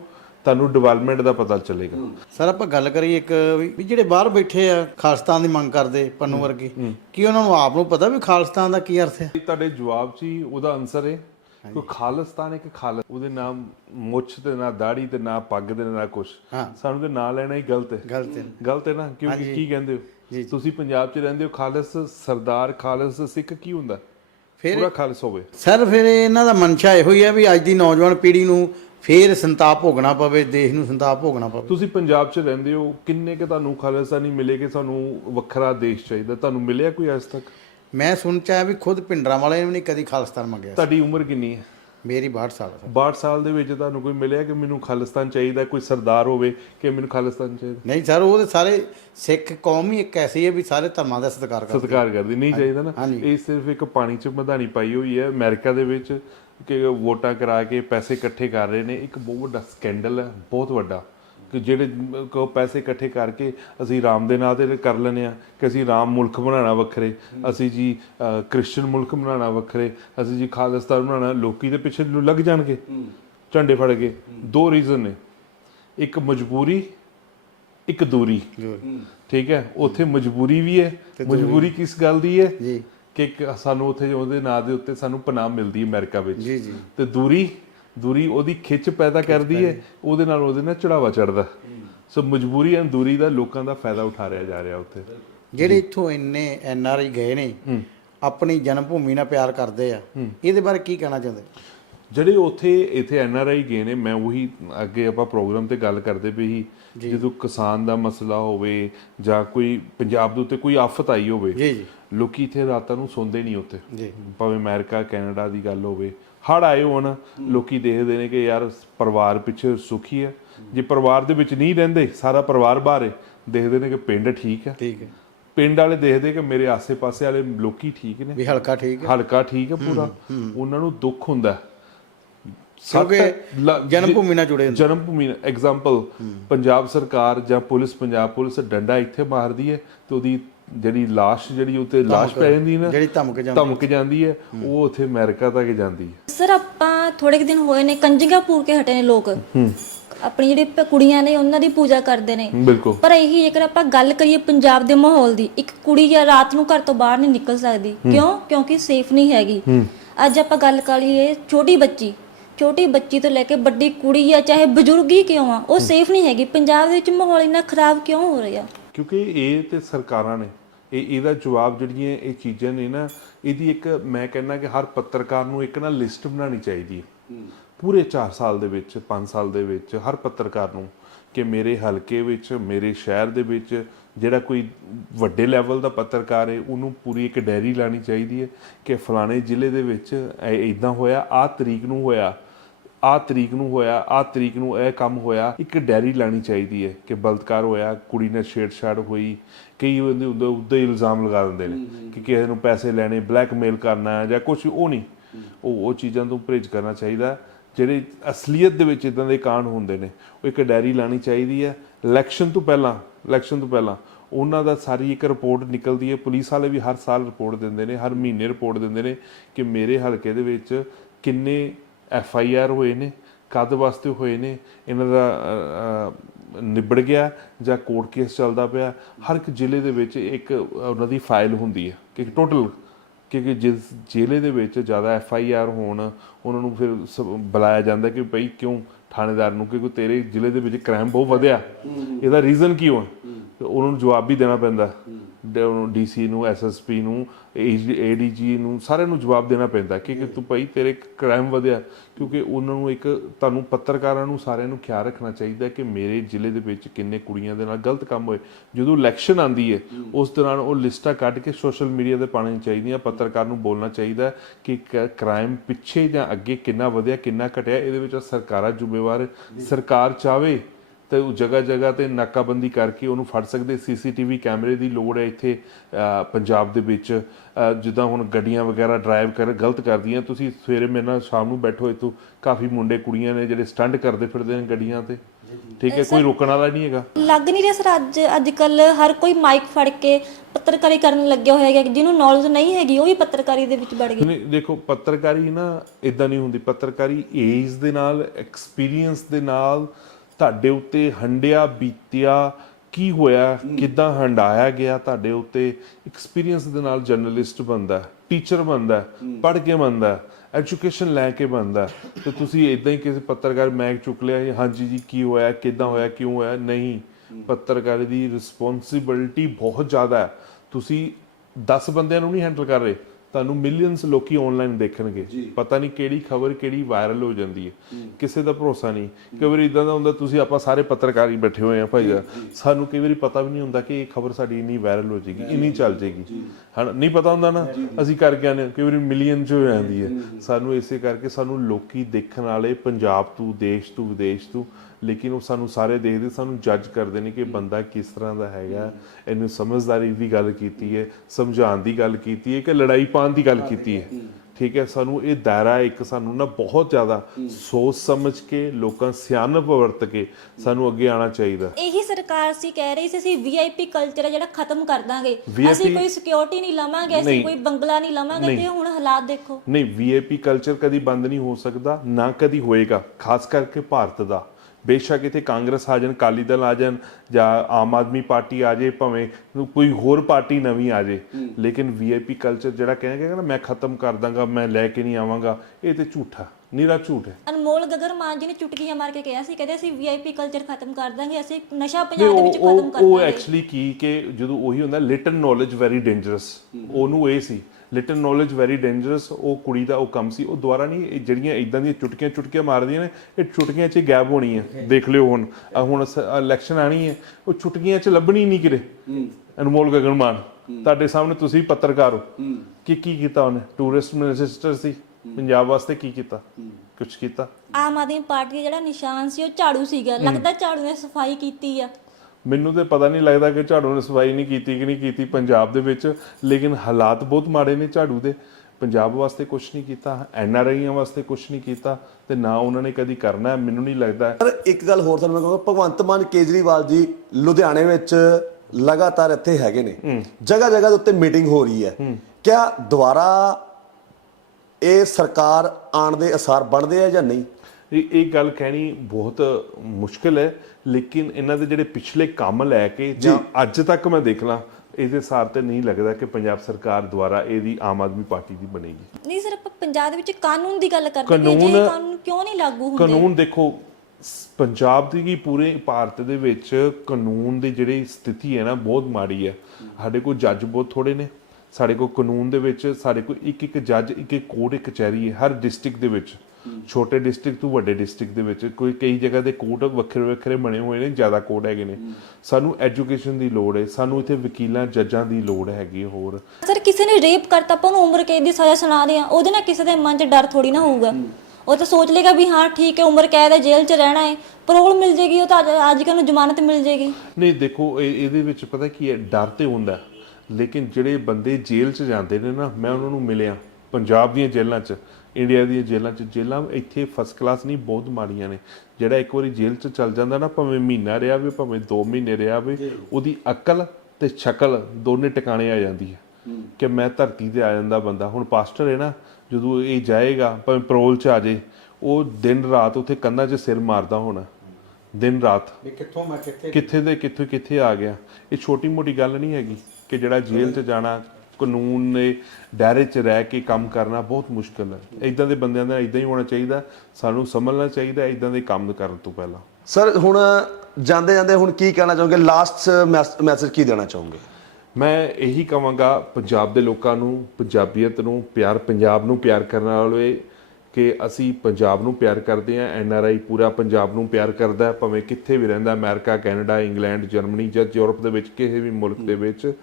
ਤੁਹਾਨੂੰ ਡਿਵੈਲਪਮੈਂਟ ਦਾ ਪਤਾ ਚੱਲੇਗਾ। ਸਰ ਆਪਾਂ ਗੱਲ ਕਰੀਏ ਇੱਕ ਵੀ- ਜਿਹੜੇ ਬਾਹਰ ਬੈਠੇ ਆ ਖਾਲਿਸਤਾਨ ਦੀ ਮੰਗ ਕਰਦੇ ਪੰਨੂ ਵਰਗੇ ਕੀ ਉਹਨਾਂ ਨੂੰ ਆਪ ਨੂੰ ਪਤਾ ਵੀ ਖਾਲਿਸਤਾਨ ਦਾ ਕੀ ਅਰਥ ਹੈ? ਤੁਹਾਡੇ ਜਵਾਬ 'ਚ ਹੀ ਉਹਦਾ ਆਨਸਰ ਹੈ ਕਿ ਖਾਲਿਸਤਾਨ ਇੱਕ ਖਾਲਸ ਉਹਦੇ ਨਾਮ ਮੁੱਛ ਤੇ ਨਾ ਦਾੜੀ ਤੇ ਨਾ ਪੱਗ ਤੇ ਨਾ ਕੁਛ। ਸਾਨੂੰ ਤੇ ਨਾਂ ਲੈਣਾ ਹੀ ਗਲਤ ਹੈ। ਗਲਤ ਹੈ। ਗਲਤ ਹੈ ਨਾ? ਕਿਉਂਕਿ ਕੀ ਕਹਿੰਦੇ ਹੋ? ਤੁਸੀਂ ਪੰਜਾਬ 'ਚ ਰਹਿੰਦੇ ਹੋ ਖਾਲਸ ਸਰਦਾਰ ਖਾਲਸ ਸਿੱਖ ਕੀ ਹੁੰਦਾ? ਫਿਰ ਪੂਰਾ ਖਾਲਸ ਹੋਵੇ। ਸਰ ਫਿਰ ਇਹਨਾਂ ਦਾ ਮਨਸ਼ਾ ਇਹੋ ਹੀ ਹੈ ਵੀ ਅੱਜ ਦੀ ਨੌਜਵਾਨ ਪੀੜ੍ਹੀ ਨੂੰ ਫੇਰ ਸੰਤਾਪ ਭੋਗਣਾ ਪਵੇ ਦੇਸ਼ ਨੂੰ ਸੰਤਾਪ ਭੋਗਣਾ ਪਵੇ। ਤੁਸੀਂ ਪੰਜਾਬ 'ਚ ਰਹਿੰਦੇ ਹੋ ਕਿੰਨੇ ਕਿ ਤੁਹਾਨੂੰ ਖਾਲਿਸਤਾਨੀ ਮਿਲੇ ਕਿ ਸਾਨੂੰ ਵੱਖਰਾ ਦੇਸ਼ ਚਾਹੀਦਾ? ਤੁਹਾਨੂੰ ਮਿਲਿਆ ਕੋਈ ਅੱਜ ਤੱਕ? ਮੈਂ ਸੁਣ ਚਾਹਿਆ ਵੀ ਖੁਦ ਪਿੰਡਰਾਂ ਵਾਲੇ ਨੇ ਵੀ ਨਹੀਂ ਕਦੀ ਖਾਲਿਸਤਾਨ ਮੰਗਿਆ ਤੁਹਾਡੀ ਉਮਰ ਕਿੰਨੀ ਹੈ? ਮੇਰੀ 62 ਸਾਲ ਹੈ 62 ਸਾਲ ਦੇ ਵਿੱਚ ਤੁਹਾਨੂੰ ਕੋਈ ਮਿਲਿਆ ਕਿ ਮੈਨੂੰ ਖਾਲਿਸਤਾਨ ਚਾਹੀਦਾ ਕੋਈ ਸਰਦਾਰ ਹੋਵੇ ਕਿ ਮੈਨੂੰ ਖਾਲਿਸਤਾਨ ਚਾਹੀਦਾ? ਨਹੀਂ ਸਰ ਉਹ ਤੇ ਸਾਰੇ ਸਿੱਖ ਕੌਮ ਹੀ ਇੱਕ ਐਸੀ ਹੈ ਵੀ ਸਾਰੇ ਧਰਮਾਂ ਦਾ ਸਤਿਕਾਰ ਕਰਦੇ ਸਤਿਕਾਰ ਕਰਦੀ। ਨਹੀਂ ਚਾਹੀਦਾ ਨਾ। ਇਹ ਸਿਰਫ ਇੱਕ ਪਾਣੀ 'ਚ ਮਧਾਣੀ ਪਾਈ ਹੋਈ ਹੈ ਅਮਰੀਕਾ ਦੇ ਵਿੱਚ ਕਿ ਵੋਟਾਂ ਕਰਾ ਕੇ ਪੈਸੇ ਇਕੱਠੇ ਕਰ ਰਹੇ ਨੇ ਇੱਕ ਬਹੁਤ ਵੱਡਾ ਸਕੈਂਡਲ ਹੈ ਬਹੁਤ ਵੱਡਾ। ਕਿ ਜਿਹੜੇ ਕੋ ਪੈਸੇ ਇਕੱਠੇ ਕਰਕੇ ਅਸੀਂ ਰਾਮ ਦੇ ਨਾਂ ਤੇ ਕਰ ਲੈਂਦੇ ਆ ਕਿ ਅਸੀਂ ਰਾਮ ਮੁਲਕ ਬਣਾਉਣਾ ਵੱਖਰੇ ਅਸੀਂ ਜੀ ਕ੍ਰਿਸਚੀਅਨ ਮੁਲਕ ਬਣਾਉਣਾ ਵੱਖਰੇ ਅਸੀਂ ਜੀ ਖਾਲਿਸਤਾਨ ਬਣਾਉਣਾ ਲੋਕੀ ਦੇ ਪਿੱਛੇ ਨੂੰ ਲੱਗ ਜਾਣਗੇ ਝੰਡੇ ਫੜ ਕੇ। ਦੋ ਰੀਜ਼ਨ ਨੇ। ਇੱਕ ਮਜਬੂਰੀ ਇੱਕ ਦੂਰੀ। ਠੀਕ ਹੈ? ਉੱਥੇ ਮਜਬੂਰੀ ਵੀ ਹੈ ਮਜਬੂਰੀ ਕਿਸ ਗੱਲ ਦੀ ਹੈ? ਜੀ। ਕਿ ਸਾਨੂੰ ਉੱਥੇ ਉਹਦੇ ਨਾਂ ਦੇ ਉੱਤੇ ਸਾਨੂੰ ਪਨਾਹ ਮਿਲਦੀ ਹੈ ਅਮਰੀਕਾ ਵਿੱਚ। ਜੀ ਜੀ। ਤੇ ਦੂਰੀ ਦੂਰੀ ਉਹਦੀ ਖਿੱਚ ਪੈਦਾ ਕਰਦੀ ਹੈ ਉਹਦੇ ਨਾਲ ਉਹਦੇ ਨਾਲ ਚੜਾਵਾ ਚੜਦਾ ਸੋ ਮਜਬੂਰੀ ਐਂਡ ਦੂਰੀ ਦਾ ਲੋਕਾਂ ਦਾ ਫਾਇਦਾ ਉਠਾ ਰਿਹਾ ਜਾ ਰਿਹਾ ਉੱਥੇ। ਜਿਹੜੇ ਇੱਥੋਂ ਇੰਨੇ ਐਨ ਆਰ ਆਈ ਗਏ ਨੇ ਆਪਣੀ ਜਨਮ ਭੂਮੀ ਨਾਲ ਪਿਆਰ ਕਰਦੇ ਆ ਇਹਦੇ ਬਾਰੇ ਕੀ ਕਹਿਣਾ ਚਾਹੁੰਦੇ? ਜਿਹੜੇ ਉੱਥੇ ਇੱਥੇ ਐਨ ਆਰ ਆਈ ਗਏ ਨੇ ਮੈਂ ਉਹੀ ਅੱਗੇ ਆਪਾਂ ਪ੍ਰੋਗਰਾਮ ਤੇ ਗੱਲ ਕਰਦੇ ਪਏ ਸੀ ਜਦੋਂ ਕਿਸਾਨ ਦਾ ਮਸਲਾ ਹੋਵੇ ਜਾਂ ਕੋਈ ਪੰਜਾਬ ਦੇ ਉੱਤੇ ਕੋਈ ਆਫਤ ਆਈ ਹੋਵੇ ਜੀ ਜੀ। ਲੋਕੀ ਇੱਥੇ ਰਾਤਾਂ ਨੂੰ ਸੌਂਦੇ ਨਹੀਂ ਉੱਥੇ। ਜੀ। ਭਾਵੇਂ ਅਮਰੀਕਾ ਕੈਨੇਡਾ ਦੀ ਗੱਲ ਹੋਵੇ ਹੜ ਆਏ ਹੋਣ ਲੋਕੀ ਦੇਖਦੇ ਨੇ ਕਿ ਯਾਰ ਪਰਿਵਾਰ ਪਿੱਛੇ ਸੁਖੀ ਹੈ। ਜੇ ਪਰਿਵਾਰ ਦੇ ਵਿੱਚ ਨਹੀਂ ਰਹਿੰਦੇ ਸਾਰਾ ਪਰਿਵਾਰ ਬਾਹਰ ਹੈ ਦੇਖਦੇ ਨੇ ਕਿ ਪਿੰਡ ਠੀਕ ਹੈ। ਠੀਕ ਹੈ। ਪਿੰਡ ਵਾਲੇ ਦੇਖਦੇ ਕਿ ਮੇਰੇ ਆਸੇ-ਪਾਸੇ ਵਾਲੇ ਲੋਕੀ ਠੀਕ ਨੇ। ਵੀ ਹਲਕਾ ਠੀਕ ਹੈ। ਹਲਕਾ ਠੀਕ ਹੈ ਪੂਰਾ। ਉਹਨਾਂ ਨੂੰ ਦੁੱਖ ਹੁੰਦਾ। ਹੈ। ਕਿਉਂਕਿ ਜਨਮ ਭੂਮੀ ਨਾਲ ਜੁੜੇ ਹੁੰਦੇ। ਜਨਮ ਭੂਮੀ ਐਗਜ਼ਾਮਪਲ ਪੰਜਾਬ ਸਰਕਾਰ ਜਾਂ ਪੁਲਿਸ ਪੰਜਾਬ ਪੁਲਿਸ ਡੰਡਾ ਇੱਥੇ ਮਾਰਦੀ ਹੈ ਤੇ ਉਹਦੀ ਜਿਹੜੀ ਲਾਸ਼ ਜਿਹੜੀ ਉੱਤੇ ਲਾਸ਼ ਪੈ ਜਾਂਦੀ ਨਾ ਜਿਹੜੀ ਧਮਕ ਜਾਂਦੀ ਧਮਕ ਜਾਂਦੀ ਹੈ ਉਹ ਉੱਥੇ ਅਮਰੀਕਾ ਤੱਕ ਜਾਂਦੀ ਹੈ। ਸਰ ਆਪਾਂ ਥੋੜੇ ਕੁ ਦਿਨ ਹੋਏ ਨੇ ਪੂਰ ਕੇ ਹਟੇ ਨੇ ਲੋਕ। ਆਪਣੀ ਜਿਹੜੀ ਕੁੜੀਆਂ ਨੇ ਉਹਨਾਂ ਦੀ ਪੂਜਾ ਕਰਦੇ ਨੇ। ਬਿਲਕੁਲ। ਪਰ ਇਹੀ ਜੇਕਰ ਆਪਾਂ ਗੱਲ ਕਰੀਏ ਪੰਜਾਬ ਦੇ ਮਾਹੌਲ ਦੀ ਇੱਕ ਕੁੜੀ ਜਾਂ ਰਾਤ ਨੂੰ ਘਰ ਤੋਂ ਬਾਹਰ ਨਹੀਂ ਨਿਕਲ ਸਕਦੀ। ਕਿਉਂ? ਕਿਉਂਕਿ ਸੇਫ ਨਹੀਂ ਹੈਗੀ। ਅੱਜ ਆਪਾਂ ਗੱਲ ਕਰੀਏ ਛੋਟੀ ਬੱਚੀ। ਛੋਟੀ ਬੱਚੀ ਤੋਂ ਲੈ ਕੇ ਵੱਡੀ ਕੁੜੀ ਆ ਚਾਹੇ ਬਜ਼ੁਰਗ ਹੀ ਕਿਉਂ ਆ ਉਹ ਸੇਫ ਨਹੀਂ ਹੈਗੀ। ਪੰਜਾਬ ਦੇ ਵਿੱਚ ਮਾਹੌਲ ਇੰਨਾ ਖਰਾਬ ਕਿਉਂ ਹੋ ਰਿਹਾ? ਕਿਉਂਕਿ ਇਹ ਤੇ ਸਰਕਾਰਾਂ ਨੇ ਇਹ ਇਹਦਾ ਜਵਾਬ ਜਿਹੜੀਆਂ ਇਹ ਚੀਜ਼ਾਂ ਨੇ ਨਾ ਇਹਦੀ ਇੱਕ ਮੈਂ ਕਹਿੰਦਾ ਕਿ ਹਰ ਪੱਤਰਕਾਰ ਨੂੰ ਇੱਕ ਨਾ ਲਿਸਟ ਬਣਾਉਣੀ ਚਾਹੀਦੀ ਹੈ। ਪੂਰੇ 4 ਸਾਲ ਦੇ ਵਿੱਚ 5 ਸਾਲ ਦੇ ਵਿੱਚ ਹਰ ਪੱਤਰਕਾਰ ਨੂੰ ਕਿ ਮੇਰੇ ਹਲਕੇ ਵਿੱਚ ਮੇਰੇ ਸ਼ਹਿਰ ਦੇ ਵਿੱਚ ਜਿਹੜਾ ਕੋਈ ਵੱਡੇ ਲੈਵਲ ਦਾ ਪੱਤਰਕਾਰ ਹੈ ਉਹਨੂੰ ਪੂਰੀ ਇੱਕ ਡਾਇਰੀ ਲਾਣੀ ਚਾਹੀਦੀ ਹੈ ਕਿ ਫਲਾਣੇ ਜ਼ਿਲ੍ਹੇ ਦੇ ਵਿੱਚ ਇਦਾਂ ਹੋਇਆ ਆਹ ਤਰੀਕ ਨੂੰ ਹੋਇਆ ਆਹ ਤਰੀਕ ਨੂੰ ਹੋਇਆ ਆਹ ਤਰੀਕ ਨੂੰ ਇਹ ਕੰਮ ਹੋਇਆ ਇੱਕ ਡਾਇਰੀ ਲਾਣੀ ਚਾਹੀਦੀ ਹੈ ਕਿ ਬਲਤਕਾਰ ਹੋਇਆ ਕੁੜੀ ਨਾਲ ਛੇੜਛਾੜ ਹੋਈ ਕਈ ਉਹਦੇ ਉੱਤੇ ਉੱਤੇ ਇਲਜ਼ਾਮ ਲਗਾ ਦਿੰਦੇ ਨੇ ਕਿ ਕਿਸੇ ਨੂੰ ਪੈਸੇ ਲੈਣੇ ਬਲੈਕਮੇਲ ਕਰਨਾ ਜਾਂ ਕੁਝ ਉਹ ਨਹੀਂ। ਉਹ ਉਹ ਚੀਜ਼ਾਂ ਤੋਂ ਪਰਹੇਜ਼ ਕਰਨਾ ਚਾਹੀਦਾ। ਜਿਹੜੇ ਅਸਲੀਅਤ ਦੇ ਵਿੱਚ ਇਦਾਂ ਦੇ ਕਾਂਡ ਹੁੰਦੇ ਨੇ ਉਹ ਇੱਕ ਡਾਇਰੀ ਲਾਣੀ ਚਾਹੀਦੀ ਹੈ। ਇਲੈਕਸ਼ਨ ਤੋਂ ਪਹਿਲਾਂ ਇਲੈਕਸ਼ਨ ਤੋਂ ਪਹਿਲਾਂ ਉਹਨਾਂ ਦਾ ਸਾਰੀ ਇੱਕ ਰਿਪੋਰਟ ਨਿਕਲਦੀ ਹੈ। ਪੁਲਿਸ ਵਾਲੇ ਵੀ ਹਰ ਸਾਲ ਰਿਪੋਰਟ ਦਿੰਦੇ ਨੇ ਹਰ ਮਹੀਨੇ ਰਿਪੋਰਟ ਦਿੰਦੇ ਨੇ ਕਿ ਮੇਰੇ ਹਲਕੇ ਦੇ ਵਿੱਚ ਕਿੰਨੇ ਐਫ ਆਈ ਆਰ ਹੋਏ ਨੇ ਕਦ ਵਾਸਤੇ ਹੋਏ ਨੇ ਇਹਨਾਂ ਦਾ ਨਿਬੜ ਗਿਆ ਜਾਂ ਕੋਰਟ ਕੇਸ ਚੱਲਦਾ ਪਿਆ ਹਰ ਇੱਕ ਜ਼ਿਲ੍ਹੇ ਦੇ ਵਿੱਚ ਇੱਕ ਉਹਨਾਂ ਦੀ ਫਾਈਲ ਹੁੰਦੀ ਹੈ ਕਿ ਟੋਟਲ ਕਿਉਂਕਿ ਜਿਸ ਜ਼ਿਲ੍ਹੇ ਦੇ ਵਿੱਚ ਜ਼ਿਆਦਾ ਐਫ ਆਈ ਆਰ ਹੋਣ ਉਹਨਾਂ ਨੂੰ ਫਿਰ ਬੁਲਾਇਆ ਜਾਂਦਾ ਕਿ ਭਈ ਕਿਉਂ ਥਾਣੇਦਾਰ ਨੂੰ ਕਿਉਂਕਿ ਤੇਰੇ ਜ਼ਿਲ੍ਹੇ ਦੇ ਵਿੱਚ ਕ੍ਰਾਈਮ ਬਹੁਤ ਵਧਿਆ ਇਹਦਾ ਰੀਜ਼ਨ ਕੀ ਹੋਣ? ਉਹਨਾਂ ਨੂੰ ਜਵਾਬ ਵੀ ਦੇਣਾ ਪੈਂਦਾ ਡੀਸੀ ਨੂੰ ਐਸਐਸਪੀ ਨੂੰ ਏਡੀਜੀ ਨੂੰ ਸਾਰਿਆਂ ਨੂੰ ਜਵਾਬ ਦੇਣਾ ਪੈਂਦਾ ਕਿ ਕਿ ਤੂੰ ਭਾਈ ਤੇਰੇ ਕ੍ਰਾਈਮ ਵਧਿਆ, ਕਿਉਂਕਿ ਉਹਨਾਂ ਨੂੰ ਇੱਕ ਤੁਹਾਨੂੰ ਪੱਤਰਕਾਰਾਂ ਨੂੰ ਸਾਰਿਆਂ ਨੂੰ ਖਿਆਲ ਰੱਖਣਾ ਚਾਹੀਦਾ ਕਿ ਮੇਰੇ ਜ਼ਿਲ੍ਹੇ ਦੇ ਵਿੱਚ ਕਿੰਨੇ ਕੁੜੀਆਂ ਦੇ ਨਾਲ ਗਲਤ ਕੰਮ ਹੋਏ। ਜਦੋਂ ਇਲੈਕਸ਼ਨ ਆਂਦੀ ਹੈ ਉਸ ਦੌਰਾਨ ਉਹ ਲਿਸਟਾਂ ਕੱਢ ਕੇ ਸੋਸ਼ਲ ਮੀਡੀਆ ਤੇ ਪਾਉਣੀਆਂ ਚਾਹੀਦੀਆਂ, ਪੱਤਰਕਾਰ ਨੂੰ ਬੋਲਣਾ ਚਾਹੀਦਾ ਕਿ ਕ੍ਰਾਈਮ ਪਿੱਛੇ ਜਾਂ ਅੱਗੇ ਕਿੰਨਾ ਵਧਿਆ, ਕਿੰਨਾ ਘਟਿਆ, ਇਹਦੇ ਵਿੱਚ ਸਰਕਾਰਾਂ ਜ਼ਿੰਮੇਵਾਰ ਸਰਕਾਰ ਚਾਵੇ ਤੇ ਉਹ ਜਗ੍ਹਾ ਜਗ੍ਹਾ ਤੇ ਨਾਕਾਬੰਦੀ ਕਰਕੇ ਉਹਨੂੰ ਫੜ ਸਕਦੇ। ਸੀਸੀਟੀਵੀ ਕੈਮਰੇ ਦੀ ਲੋੜ ਹੈ ਇੱਥੇ ਪੰਜਾਬ ਦੇ ਵਿੱਚ। ਜਿੱਦਾਂ ਹੁਣ ਗੱਡੀਆਂ ਵਗੈਰਾ ਡਰਾਈਵ ਕਰ ਗਲਤ ਕਰਦੀਆਂ। ਤੁਸੀਂ ਸਵੇਰੇ ਮੇਰੇ ਨਾਲ ਸ਼ਾਮ ਨੂੰ ਬੈਠੋ ਇੱਥੋਂ। ਕਾਫੀ ਮੁੰਡੇ ਕੁੜੀਆਂ ਨੇ ਜਿਹੜੇ ਸਟੰਟ ਕਰਦੇ ਫਿਰਦੇ ਨੇ ਗੱਡੀਆਂ ਤੇ। ਠੀਕ ਹੈ ਕੋਈ ਰੋਕਣ ਵਾਲਾ ਨਹੀਂ ਹੈਗਾ। ਲੱਗ ਨਹੀਂ ਰਿਹਾ ਸਰ ਅੱਜ ਅੱਜ ਕੱਲ ਹਰ ਕੋਈ ਮਾਈਕ ਫੜ ਕੇ ਪੱਤਰਕਾਰੀ ਕਰਨ ਲੱਗਿਆ ਹੋਇਆ ਹੈਗਾ। ਜਿਹਨੂੰ ਨੌਲੇਜ ਨਹੀਂ ਹੈਗੀ ਉਹ ਵੀ ਪੱਤਰਕਾਰੀ ਦੇ ਵਿੱਚ ਵੜ ਗਿਆ ਨਹੀਂ ਦੇਖੋ ਪੱਤਰਕਾਰੀ ਨਾ ਇਦਾਂ ਨਹੀਂ ਹੁੰਦੀ। ਪੱਤਰਕਾਰੀ ਏਜ ਦੇ ਨਾਲ ਐਕਸਪੀਰੀਅੰਸ ਦੇ ਨਾਲ ਤੁਹਾਡੇ ਉੱਤੇ ਹੰਡਿਆ ਬੀਤਿਆ ਕੀ ਹੋਇਆ? ਕਿਦਾਂ ਹੰਡਾਇਆ ਗਿਆ ਤੁਹਾਡੇ ਉੱਤੇ? ਐਕਸਪੀਰੀਅੰਸ ਦੇ ਨਾਲ ਜਰਨਲਿਸਟ ਬੰਦਾ ਟੀਚਰ ਬੰਦਾ ਪੜ੍ਹ ਕੇ ਬੰਦਾ ਐਜੂਕੇਸ਼ਨ ਲੈ ਕੇ ਬੰਦਾ ਤੇ ਤੁਸੀਂ ਇਦਾਂ ਹੀ ਕਿਸੇ ਪੱਤਰਕਾਰ ਮੈਗ ਚੁੱਕ ਲਿਆ ਹਾਂਜੀ ਜੀ ਕੀ ਹੋਇਆ ਕਿਦਾਂ ਹੋਇਆ ਕਿਉਂ ਹੋਇਆ? ਨਹੀਂ। ਪੱਤਰਕਾਰੀ ਦੀ ਰਿਸਪੌਂਸਿਬਿਲਟੀ ਬਹੁਤ ਜ਼ਿਆਦਾ ਹੈ। ਤੁਸੀਂ 10 ਬੰਦਿਆਂ ਨੂੰ ਨਹੀਂ ਹੈਂਡਲ ਕਰ ਰਹੇ। ਤੁਹਾਨੂੰ ਮਿਲੀਅਨਸ ਲੋਕੀ ਆਨਲਾਈਨ ਦੇਖਣਗੇ। ਪਤਾ ਨਹੀਂ ਕਿਹੜੀ ਖਬਰ ਕਿਹੜੀ ਵਾਇਰਲ ਹੋ ਜਾਂਦੀ ਹੈ। ਕਿਸੇ ਦਾ ਭਰੋਸਾ ਨਹੀਂ। ਕਈ ਵਾਰੀ ਇਦਾਂ ਦਾ ਹੁੰਦਾ ਤੁਸੀਂ ਆਪਾਂ ਸਾਰੇ ਪੱਤਰਕਾਰ ਹੀ ਬੈਠੇ ਹੋਏ ਆ ਭਾਈ ਸਾਨੂੰ ਕਈ ਵਾਰੀ ਪਤਾ ਵੀ ਨਹੀਂ ਹੁੰਦਾ ਕਿ ਇਹ ਖਬਰ ਸਾਡੀ ਇੰਨੀ ਵਾਇਰਲ ਹੋ ਜਾਏਗੀ ਇੰਨੀ ਚੱਲ ਜਾਏਗੀ। ਹਣ ਨਹੀਂ ਪਤਾ ਹੁੰਦਾ ਨਾ? ਅਸੀਂ ਕਰਕੇ ਆਨੇ ਕਈ ਵਾਰੀ ਮਿਲੀਅਨ ਚ ਹੋ ਜਾਂਦੀ ਹੈ। ਸਾਨੂੰ ਇਸੇ ਕਰਕੇ ਸਾਨੂੰ ਲੋਕੀ ਦੇਖਣ ਵਾਲੇ ਪੰਜਾਬ ਤੋਂ ਦੇਸ਼ ਤੋਂ ਵਿਦੇਸ਼ ਤੋਂ ਲੇਕਿਨ ਉਹ ਸਾਨੂੰ ਸਾਰੇ ਦੇਖਦੇ ਸਾਨੂੰ ਜੱਜ ਕਰਦੇ ਨੇ ਕਿ ਬੰਦਾ ਕਿਸ ਤਰ੍ਹਾਂ ਦਾ ਹੈਗਾ। ਇਹਨੂੰ ਸਮਝਦਾਰੀ ਦੀ ਗੱਲ ਕੀਤੀ ਹੈ ਸਮਝਾਉਣ ਦੀ ਗੱਲ ਕੀਤੀ ਹੈ ਕਿ ਲੜਾਈ ਪਾਉਣ ਦੀ ਗੱਲ ਕੀਤੀ ਹੈ। ਠੀਕ ਹੈ ਸਾਨੂੰ ਇਹ ਦਾਇਰਾ ਇੱਕ ਸਾਨੂੰ ਨਾ ਬਹੁਤ ਜ਼ਿਆਦਾ ਸੋਚ ਸਮਝ ਕੇ ਲੋਕਾਂ ਸਿਆਣਪ ਵਰਤ ਕੇ ਸਾਨੂੰ ਅੱਗੇ ਆਉਣਾ ਚਾਹੀਦਾ। ਇਹੀ ਸਰਕਾਰ ਸੀ ਕਹਿ ਰਹੀ ਸੀ ਅਸੀਂ ਵੀਆਈਪੀ ਕਲਚਰ ਜਿਹੜਾ ਖਤਮ ਕਰ ਦਾਂਗੇ। ਅਸੀਂ ਕੋਈ ਸਿਕਿਉਰਿਟੀ ਨਹੀਂ ਲਵਾਂਗੇ ਅਸੀਂ। ਕੋਈ ਬੰਗਲਾ ਨਹੀਂ ਲਵਾਂਗੇ। ਤੇ ਹੁਣ ਹਾਲਾਤ ਦੇਖੋ। ਨਹੀਂ ਵੀਆਈਪੀ ਕਲਚਰ ਕਦੀ ਬੰਦ ਨਹੀਂ ਹੋ ਸਕਦਾ ਨਾ ਕਦੀ ਹੋਏਗਾ ਖਾਸ ਕਰਕੇ ਭਾਰਤ ਦਾ। ਬੇਸ਼ੱਕ ਇੱਥੇ ਕਾਂਗਰਸ ਆ ਜਾਣ ਕਾਲੀ ਦਲ ਆ ਜਾਣ ਜਾਂ ਆਮ ਆਦਮੀ ਪਾਰਟੀ ਆ ਜਾਏ ਭਾਵੇਂ ਕੋਈ ਹੋਰ ਪਾਰਟੀ ਨਵੀਂ ਆ ਜਾਏ। ਲੇਕਿਨ ਵੀਆਈਪੀ ਕਲਚਰ ਜਿਹੜਾ ਕਹਿੰਦੇ ਨਾ ਮੈਂ ਖਤਮ ਕਰ ਦਾਂਗਾ ਮੈਂ ਲੈ ਕੇ ਨਹੀਂ ਆਵਾਂਗਾ ਇਹ ਤੇ ਝੂਠਾ ਨੀਰਾ ਝੂਠ ਹੈ। ਅਨਮੋਲ ਗਗਰ ਮਾਨ ਜੀ ਨੇ ਚੁਟਕੀਆਂ ਮਾਰ ਕੇ ਕਿਹਾ ਸੀ ਕਹਿੰਦੇ ਅਸੀਂ ਵੀਆਈਪੀ ਕਲਚਰ ਖਤਮ ਕਰ ਦਾਂਗੇ ਅਸੀਂ ਨਸ਼ਾ ਪੰਜਾਬ ਦੇ ਵਿੱਚ ਖਤਮ ਕਰ ਉਹ ਉਹ ਦਾਂਗੇ ਐਕਚੁਅਲੀ ਕੀ ਕਿ ਜਦੋਂ ਉਹੀ ਹੁੰਦਾ ਲਿਟਲ ਨੋਲੇਜ ਵੈਰੀ ਡੇਂਜਰਸ ਉਹਨੂੰ ਇਹ ਸੀ ਲਿਟਲ ਨੋਲੇਜ ਵੈਰੀ ਡੇਂਜਰਸ ਉਹ ਕੁੜੀ ਦਾ ਉਹ ਕੰਮ ਸੀ ਉਹ ਦੁਆਰਾ ਨਹੀਂ ਇਹ ਜਿਹੜੀਆਂ ਇਦਾਂ ਦੀਆਂ ਚੁਟਕੀਆਂ ਚੁਟਕੀਆਂ ਮਾਰਦੀਆਂ ਨੇ ਇਹ ਚੁਟਕੀਆਂ 'ਚ ਗਾਇਬ ਹੋਣੀ ਹੈ। ਦੇਖ ਲਿਓ ਹੁਣ ਆਹ ਹੁਣ ਇਲੈਕਸ਼ਨ ਆਣੀ ਹੈ ਉਹ ਚੁਟਕੀਆਂ 'ਚ ਲੱਭਣੀ ਨਹੀਂ ਕਿਤੇ। ਅਨਮੋਲ ਗਗਨ ਮਾਨ ਤੁਹਾਡੇ ਸਾਹਮਣੇ ਤੁਸੀਂ ਪੱਤਰਕਾਰ ਹੋ। ਕੀ ਕੀ ਕੀਤਾ ਉਹਨੇ? ਟੂਰਿਸਟ ਮਿਨਿਸਟਰ ਸੀ। ਪੰਜਾਬ ਵਾਸਤੇ ਕੀ ਕੀਤਾ? ਕੁਝ ਕੀਤਾ? ਆਮ ਆਦਮੀ ਪਾਰਟੀ ਦਾ ਜਿਹੜਾ ਨਿਸ਼ਾਨ ਸੀ ਉਹ ਝਾੜੂ ਸੀਗਾ। ਲੱਗਦਾ ਝਾੜੂ ਨੇ ਸਫ਼ਾਈ ਕੀਤੀ ਆ। ਮੈਨੂੰ ਤੇ ਪਤਾ ਨਹੀਂ ਲੱਗਦਾ ਕਿ ਝਾੜੂ ਨੇ ਸਫ਼ਾਈ ਨਹੀਂ ਕੀਤੀ ਕਿ ਨਹੀਂ ਕੀਤੀ ਪੰਜਾਬ ਦੇ ਵਿੱਚ ਲੇਕਿਨ ਹਾਲਾਤ ਬਹੁਤ ਮਾੜੇ ਨੇ ਝਾੜੂ ਦੇ। ਪੰਜਾਬ ਵਾਸਤੇ ਕੁਝ ਨਹੀਂ ਕੀਤਾ ਐਨ ਆਰ ਆਈਆਂ ਵਾਸਤੇ ਕੁਝ ਨਹੀਂ ਕੀਤਾ ਤੇ ਨਾ ਉਹਨਾਂ ਨੇ ਕਦੀ ਕਰਨਾ। ਮੈਨੂੰ ਨਹੀਂ ਲੱਗਦਾ। ਪਰ ਇੱਕ ਗੱਲ ਹੋਰ ਤੁਹਾਨੂੰ ਮੈਂ ਕਹਾਂਗਾ ਭਗਵੰਤ ਮਾਨ ਕੇਜਰੀਵਾਲ ਜੀ ਲੁਧਿਆਣੇ ਵਿੱਚ ਲਗਾਤਾਰ ਇੱਥੇ ਹੈਗੇ ਨੇ। ਜਗ੍ਹਾ ਜਗ੍ਹਾ ਦੇ ਉੱਤੇ ਮੀਟਿੰਗ ਹੋ ਰਹੀ ਹੈ। ਕਿਆ ਦੁਬਾਰਾ ਇਹ ਸਰਕਾਰ ਆਉਣ ਦੇ ਅਸਾਰ ਬਣਦੇ ਆ ਜਾਂ ਨਹੀਂ? ਇਹ ਗੱਲ ਕਹਿਣੀ ਬਹੁਤ ਮੁਸ਼ਕਲ ਹੈ। ਲੇਕਿਨ ਇਹਨਾਂ ਦੇ ਜਿਹੜੇ ਪਿਛਲੇ ਕੰਮ ਲੈ ਕੇ ਜਾਂ ਅੱਜ ਤੱਕ ਮੈਂ ਦੇਖ ਲਾਂ ਇਹਦੇ ਸਾਰ ਤੇ ਨਹੀਂ ਲੱਗਦਾ ਕਿ ਪੰਜਾਬ ਸਰਕਾਰ ਦੁਆਰਾ ਇਹਦੀ ਆਮ ਆਦਮੀ ਪਾਰਟੀ ਦੀ ਬਣੇਗੀ। ਨਹੀਂ ਸਿਰਫ ਪੰਜਾਬ ਦੇ ਵਿੱਚ ਕਾਨੂੰਨ ਦੀ ਗੱਲ ਕਰਦੇ ਕਾਨੂੰਨ- ਜੇ ਕਾਨੂੰਨ ਕਿਉਂ ਨਹੀਂ ਲਾਗੂ ਹੁੰਦੇ? ਕਾਨੂੰਨ ਦੇਖੋ ਪੰਜਾਬ ਦੀ ਕੀ ਪੂਰੇ ਭਾਰਤ ਦੇ ਵਿੱਚ ਕਾਨੂੰਨ ਦੀ ਜਿਹੜੀ ਸਥਿਤੀ ਹੈ ਨਾ ਬਹੁਤ ਮਾੜੀ ਹੈ। ਸਾਡੇ ਕੋਲ ਜੱਜ ਬਹੁਤ ਥੋੜੇ ਨੇ। ਸਾਡੇ ਕੋਲ ਕਾਨੂੰਨ ਦੇ ਵਿੱਚ ਸਾਡੇ ਕੋਲ ਇੱਕ ਇੱਕ ਜੱਜ ਇੱਕ ਇੱਕ ਕੋਰਟ ਇੱਕ ਕਚਹਿਰੀ ਹੈ ਹਰ ਡਿਸਟ੍ਰਿਕਟ ਦੇ ਵਿੱਚ। ਛੋਟੇ ਡਿਸਟ੍ਰਿਕਟ ਤੋਂ ਵੱਡੇ ਡਿਸਟ੍ਰਿਕਟ ਦੇ ਵਿੱਚ ਕੋਈ ਕਈ ਜਗ੍ਹਾ ਦੇ ਕੋਰਟ ਵੱਖਰੇ ਵੱਖਰੇ ਬਣੇ ਹੋਏ ਨੇ ਜ਼ਿਆਦਾ ਕੋਰਟ ਹੈਗੇ ਨੇ। ਸਾਨੂੰ ਐਜੂਕੇਸ਼ਨ ਦੀ ਲੋੜ ਹੈ ਸਾਨੂੰ ਇੱਥੇ ਵਕੀਲਾਂ ਜੱਜਾਂ ਦੀ ਲੋੜ ਹੈਗੀ ਹੋਰ। ਸਰ ਕਿਸੇ ਨੇ ਰੇਪ ਕਰਤਾ ਆਪਾਂ ਨੂੰ ਉਮਰ ਕੈਦ ਦੀ ਸਜ਼ਾ ਸੁਣਾ ਰਹੇ ਆ ਉਹਦੇ ਨਾਲ ਕਿਸੇ ਦੇ ਮਨ 'ਚ ਡਰ ਥੋੜੀ ਨਾ ਹੋਊਗਾ। ਉਹ ਤਾਂ ਸੋਚ ਲੇਗਾ ਵੀ ਹਾਂ ਠੀਕ ਹੈ ਉਮਰ ਕੈਦ ਹੈ ਜੇਲ੍ਹ 'ਚ ਰਹਿਣਾ ਹੈ ਪਰੋਲ ਮਿਲ ਜੇਗੀ ਉਹ ਤਾਂ ਅੱਜ- ਅੱਜ ਕੱਲ੍ਹ ਨੂੰ ਜ਼ਮਾਨਤ ਮਿਲ ਜੇਗੀ। ਨਹੀਂ ਦੇਖੋ ਇਹ ਇਹਦੇ ਵਿੱਚ ਪਤਾ ਕੀ ਹੈ ਡਰ ਤੇ ਹੁੰਦਾ ਲੇਕਿਨ ਜਿਹੜੇ ਬੰਦੇ ਜੇਲ੍ਹ 'ਚ ਜਾਂਦੇ ਨੇ ਨਾ ਮੈਂ ਉਹਨਾਂ ਨੂੰ ਮਿਲਿਆ ਪੰਜਾਬ ਦੀਆਂ ਜੇਲ੍ਹਾਂ 'ਚ ਇੰਡੀਆ ਦੀਆਂ ਜੇਲ੍ਹਾਂ 'ਚ ਜੇਲ੍ਹਾਂ ਇੱਥੇ ਫਸਟ ਕਲਾਸ ਨਹੀਂ ਬਹੁਤ ਮਾੜੀਆਂ ਨੇ। ਜਿਹੜਾ ਇੱਕ ਵਾਰੀ ਜੇਲ੍ਹ 'ਚ ਚੱਲ ਜਾਂਦਾ ਨਾ ਭਾਵੇਂ ਮਹੀਨਾ ਰਿਹਾ ਵੀ ਭਾਵੇਂ 2 ਮਹੀਨੇ ਰਿਹਾ ਵੀ ਉਹਦੀ ਅਕਲ ਤੇ ਸ਼ਕਲ ਦੋਨੇ ਟਿਕਾਣੇ ਆ ਜਾਂਦੀ ਹੈ ਕਿ ਮੈਂ ਧਰਤੀ ਤੇ ਆ ਜਾਂਦਾ ਬੰਦਾ। ਹੁਣ ਪਾਸਟਰ ਹੈ ਨਾ ਜਦੋਂ ਇਹ ਜਾਏਗਾ ਭਾਵੇਂ ਪਰੋਲ 'ਚ ਆ ਜੇ ਉਹ ਦਿਨ ਰਾਤ ਉੱਥੇ ਕੰਨਾਂ 'ਚ ਸਿਰ ਮਾਰਦਾ ਹੋਣਾ। ਦਿਨ ਰਾਤ। ਕਿੱਥੋਂ ਮੈਂ ਕਿੱਥੇ ਕਿੱਥੇ ਦੇ ਕਿੱਥੇ ਕਿੱਥੇ ਆ ਗਿਆ। ਇਹ ਛੋਟੀ ਮੋਟੀ ਗੱਲ ਨਹੀਂ ਹੈਗੀ ਕਿ ਜਿਹੜਾ ਜੇਲ੍ਹ 'ਚ ਜਾਣਾ ਕਾਨੂੰਨ ਦੇ ਦਾਇਰੇ 'ਚ ਰਹਿ ਕੇ ਕੰਮ ਕਰਨਾ ਬਹੁਤ ਮੁਸ਼ਕਲ ਹੈ। ਇਦਾਂ ਦੇ ਬੰਦਿਆਂ ਦਾ ਇਦਾਂ ਹੀ ਹੋਣਾ ਚਾਹੀਦਾ ਸਾਨੂੰ ਸਮਝਣਾ ਚਾਹੀਦਾ ਇਦਾਂ ਦੇ ਕੰਮ ਕਰਨ ਤੋਂ ਪਹਿਲਾਂ। ਸਰ ਹੁਣ ਜਾਂਦੇ ਜਾਂਦੇ ਹੁਣ ਕੀ ਕਹਿਣਾ ਚਾਹੋਗੇ? ਲਾਸਟ ਮੈਸੇਜ ਕੀ ਦੇਣਾ ਚਾਹੋਗੇ? ਮੈਂ ਇਹੀ ਕਹਾਂਗਾ ਪੰਜਾਬ ਦੇ ਲੋਕਾਂ ਨੂੰ ਪੰਜਾਬੀਅਤ ਨੂੰ ਪਿਆਰ ਪੰਜਾਬ ਨੂੰ ਪਿਆਰ ਕਰਨ ਵਾਲੇ ਕਿ ਅਸੀਂ ਪੰਜਾਬ ਨੂੰ ਪਿਆਰ ਕਰਦੇ ਹਾਂ ਐਨ ਆਰ ਆਈ ਪੂਰਾ ਪੰਜਾਬ ਨੂੰ ਪਿਆਰ ਕਰਦਾ ਭਾਵੇਂ ਕਿੱਥੇ ਵੀ ਰਹਿੰਦਾ ਅਮਰੀਕਾ ਕੈਨੇਡਾ ਇੰਗਲੈਂਡ ਜਰਮਨੀ ਜਾਂ ਯੂਰਪ ਦੇ ਵਿੱਚ ਕਿਸੇ ਵੀ ਮੁਲਕ ਦੇ ਵਿੱਚ।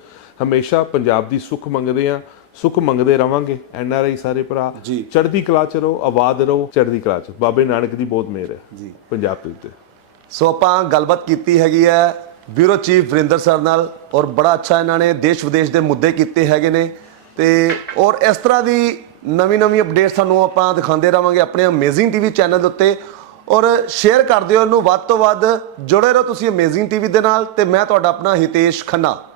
ਹਮੇਸ਼ਾ ਪੰਜਾਬ ਦੀ ਸੁੱਖ ਮੰਗਦੇ ਆ ਸੁੱਖ ਮੰਗਦੇ ਰਵਾਂਗੇ। ਐਨ ਆਰ ਆਈ ਸਾਰੇ ਭਰਾ। ਚੜ੍ਹਦੀ ਕਲਾ ਚ ਰਹੋ ਆਬਾਦ ਰਹੋ ਚੜ੍ਹਦੀ ਕਲਾ ਚ। ਬਾਬੇ ਨਾਨਕ ਦੀ ਬਹੁਤ ਮਿਹਰ ਹੈ ਜੀ। ਪੰਜਾਬ ਦੇ ਉੱਤੇ। ਸੋ ਆਪਾਂ ਗੱਲਬਾਤ ਕੀਤੀ ਹੈਗੀ ਹੈ ਬਿਊਰੋ ਚੀਫ ਵਰਿੰਦਰ ਸਰ ਨਾਲ ਔਰ ਬੜਾ ਅੱਛਾ ਇਹਨਾਂ ਨੇ ਦੇਸ਼ ਵਿਦੇਸ਼ ਦੇ ਮੁੱਦੇ ਕੀਤੇ ਹੈਗੇ ਨੇ ਤੇ ਔਰ ਇਸ ਤਰ੍ਹਾਂ ਦੀ ਨਵੀਂ ਨਵੀਂ ਅਪਡੇਟ ਤੁਹਾਨੂੰ ਆਪਾਂ ਦਿਖਾਉਂਦੇ ਰਵਾਂਗੇ ਆਪਣੇ ਅਮੇਜ਼ਿੰਗ ਟੀਵੀ ਚੈਨਲ ਦੇ ਉੱਤੇ। ਔਰ ਸ਼ੇਅਰ ਕਰ ਦਿਓ ਇਹਨੂੰ ਵੱਧ ਤੋਂ ਵੱਧ। ਜੁੜੇ ਰਹੋ ਤੁਸੀਂ ਅਮੇਜ਼ਿੰਗ ਟੀਵੀ ਦੇ ਨਾਲ ਤੇ ਮੈਂ ਤੁਹਾਡਾ ਆਪਣਾ ਹਿਤੇਸ਼ ਖੰਨਾ।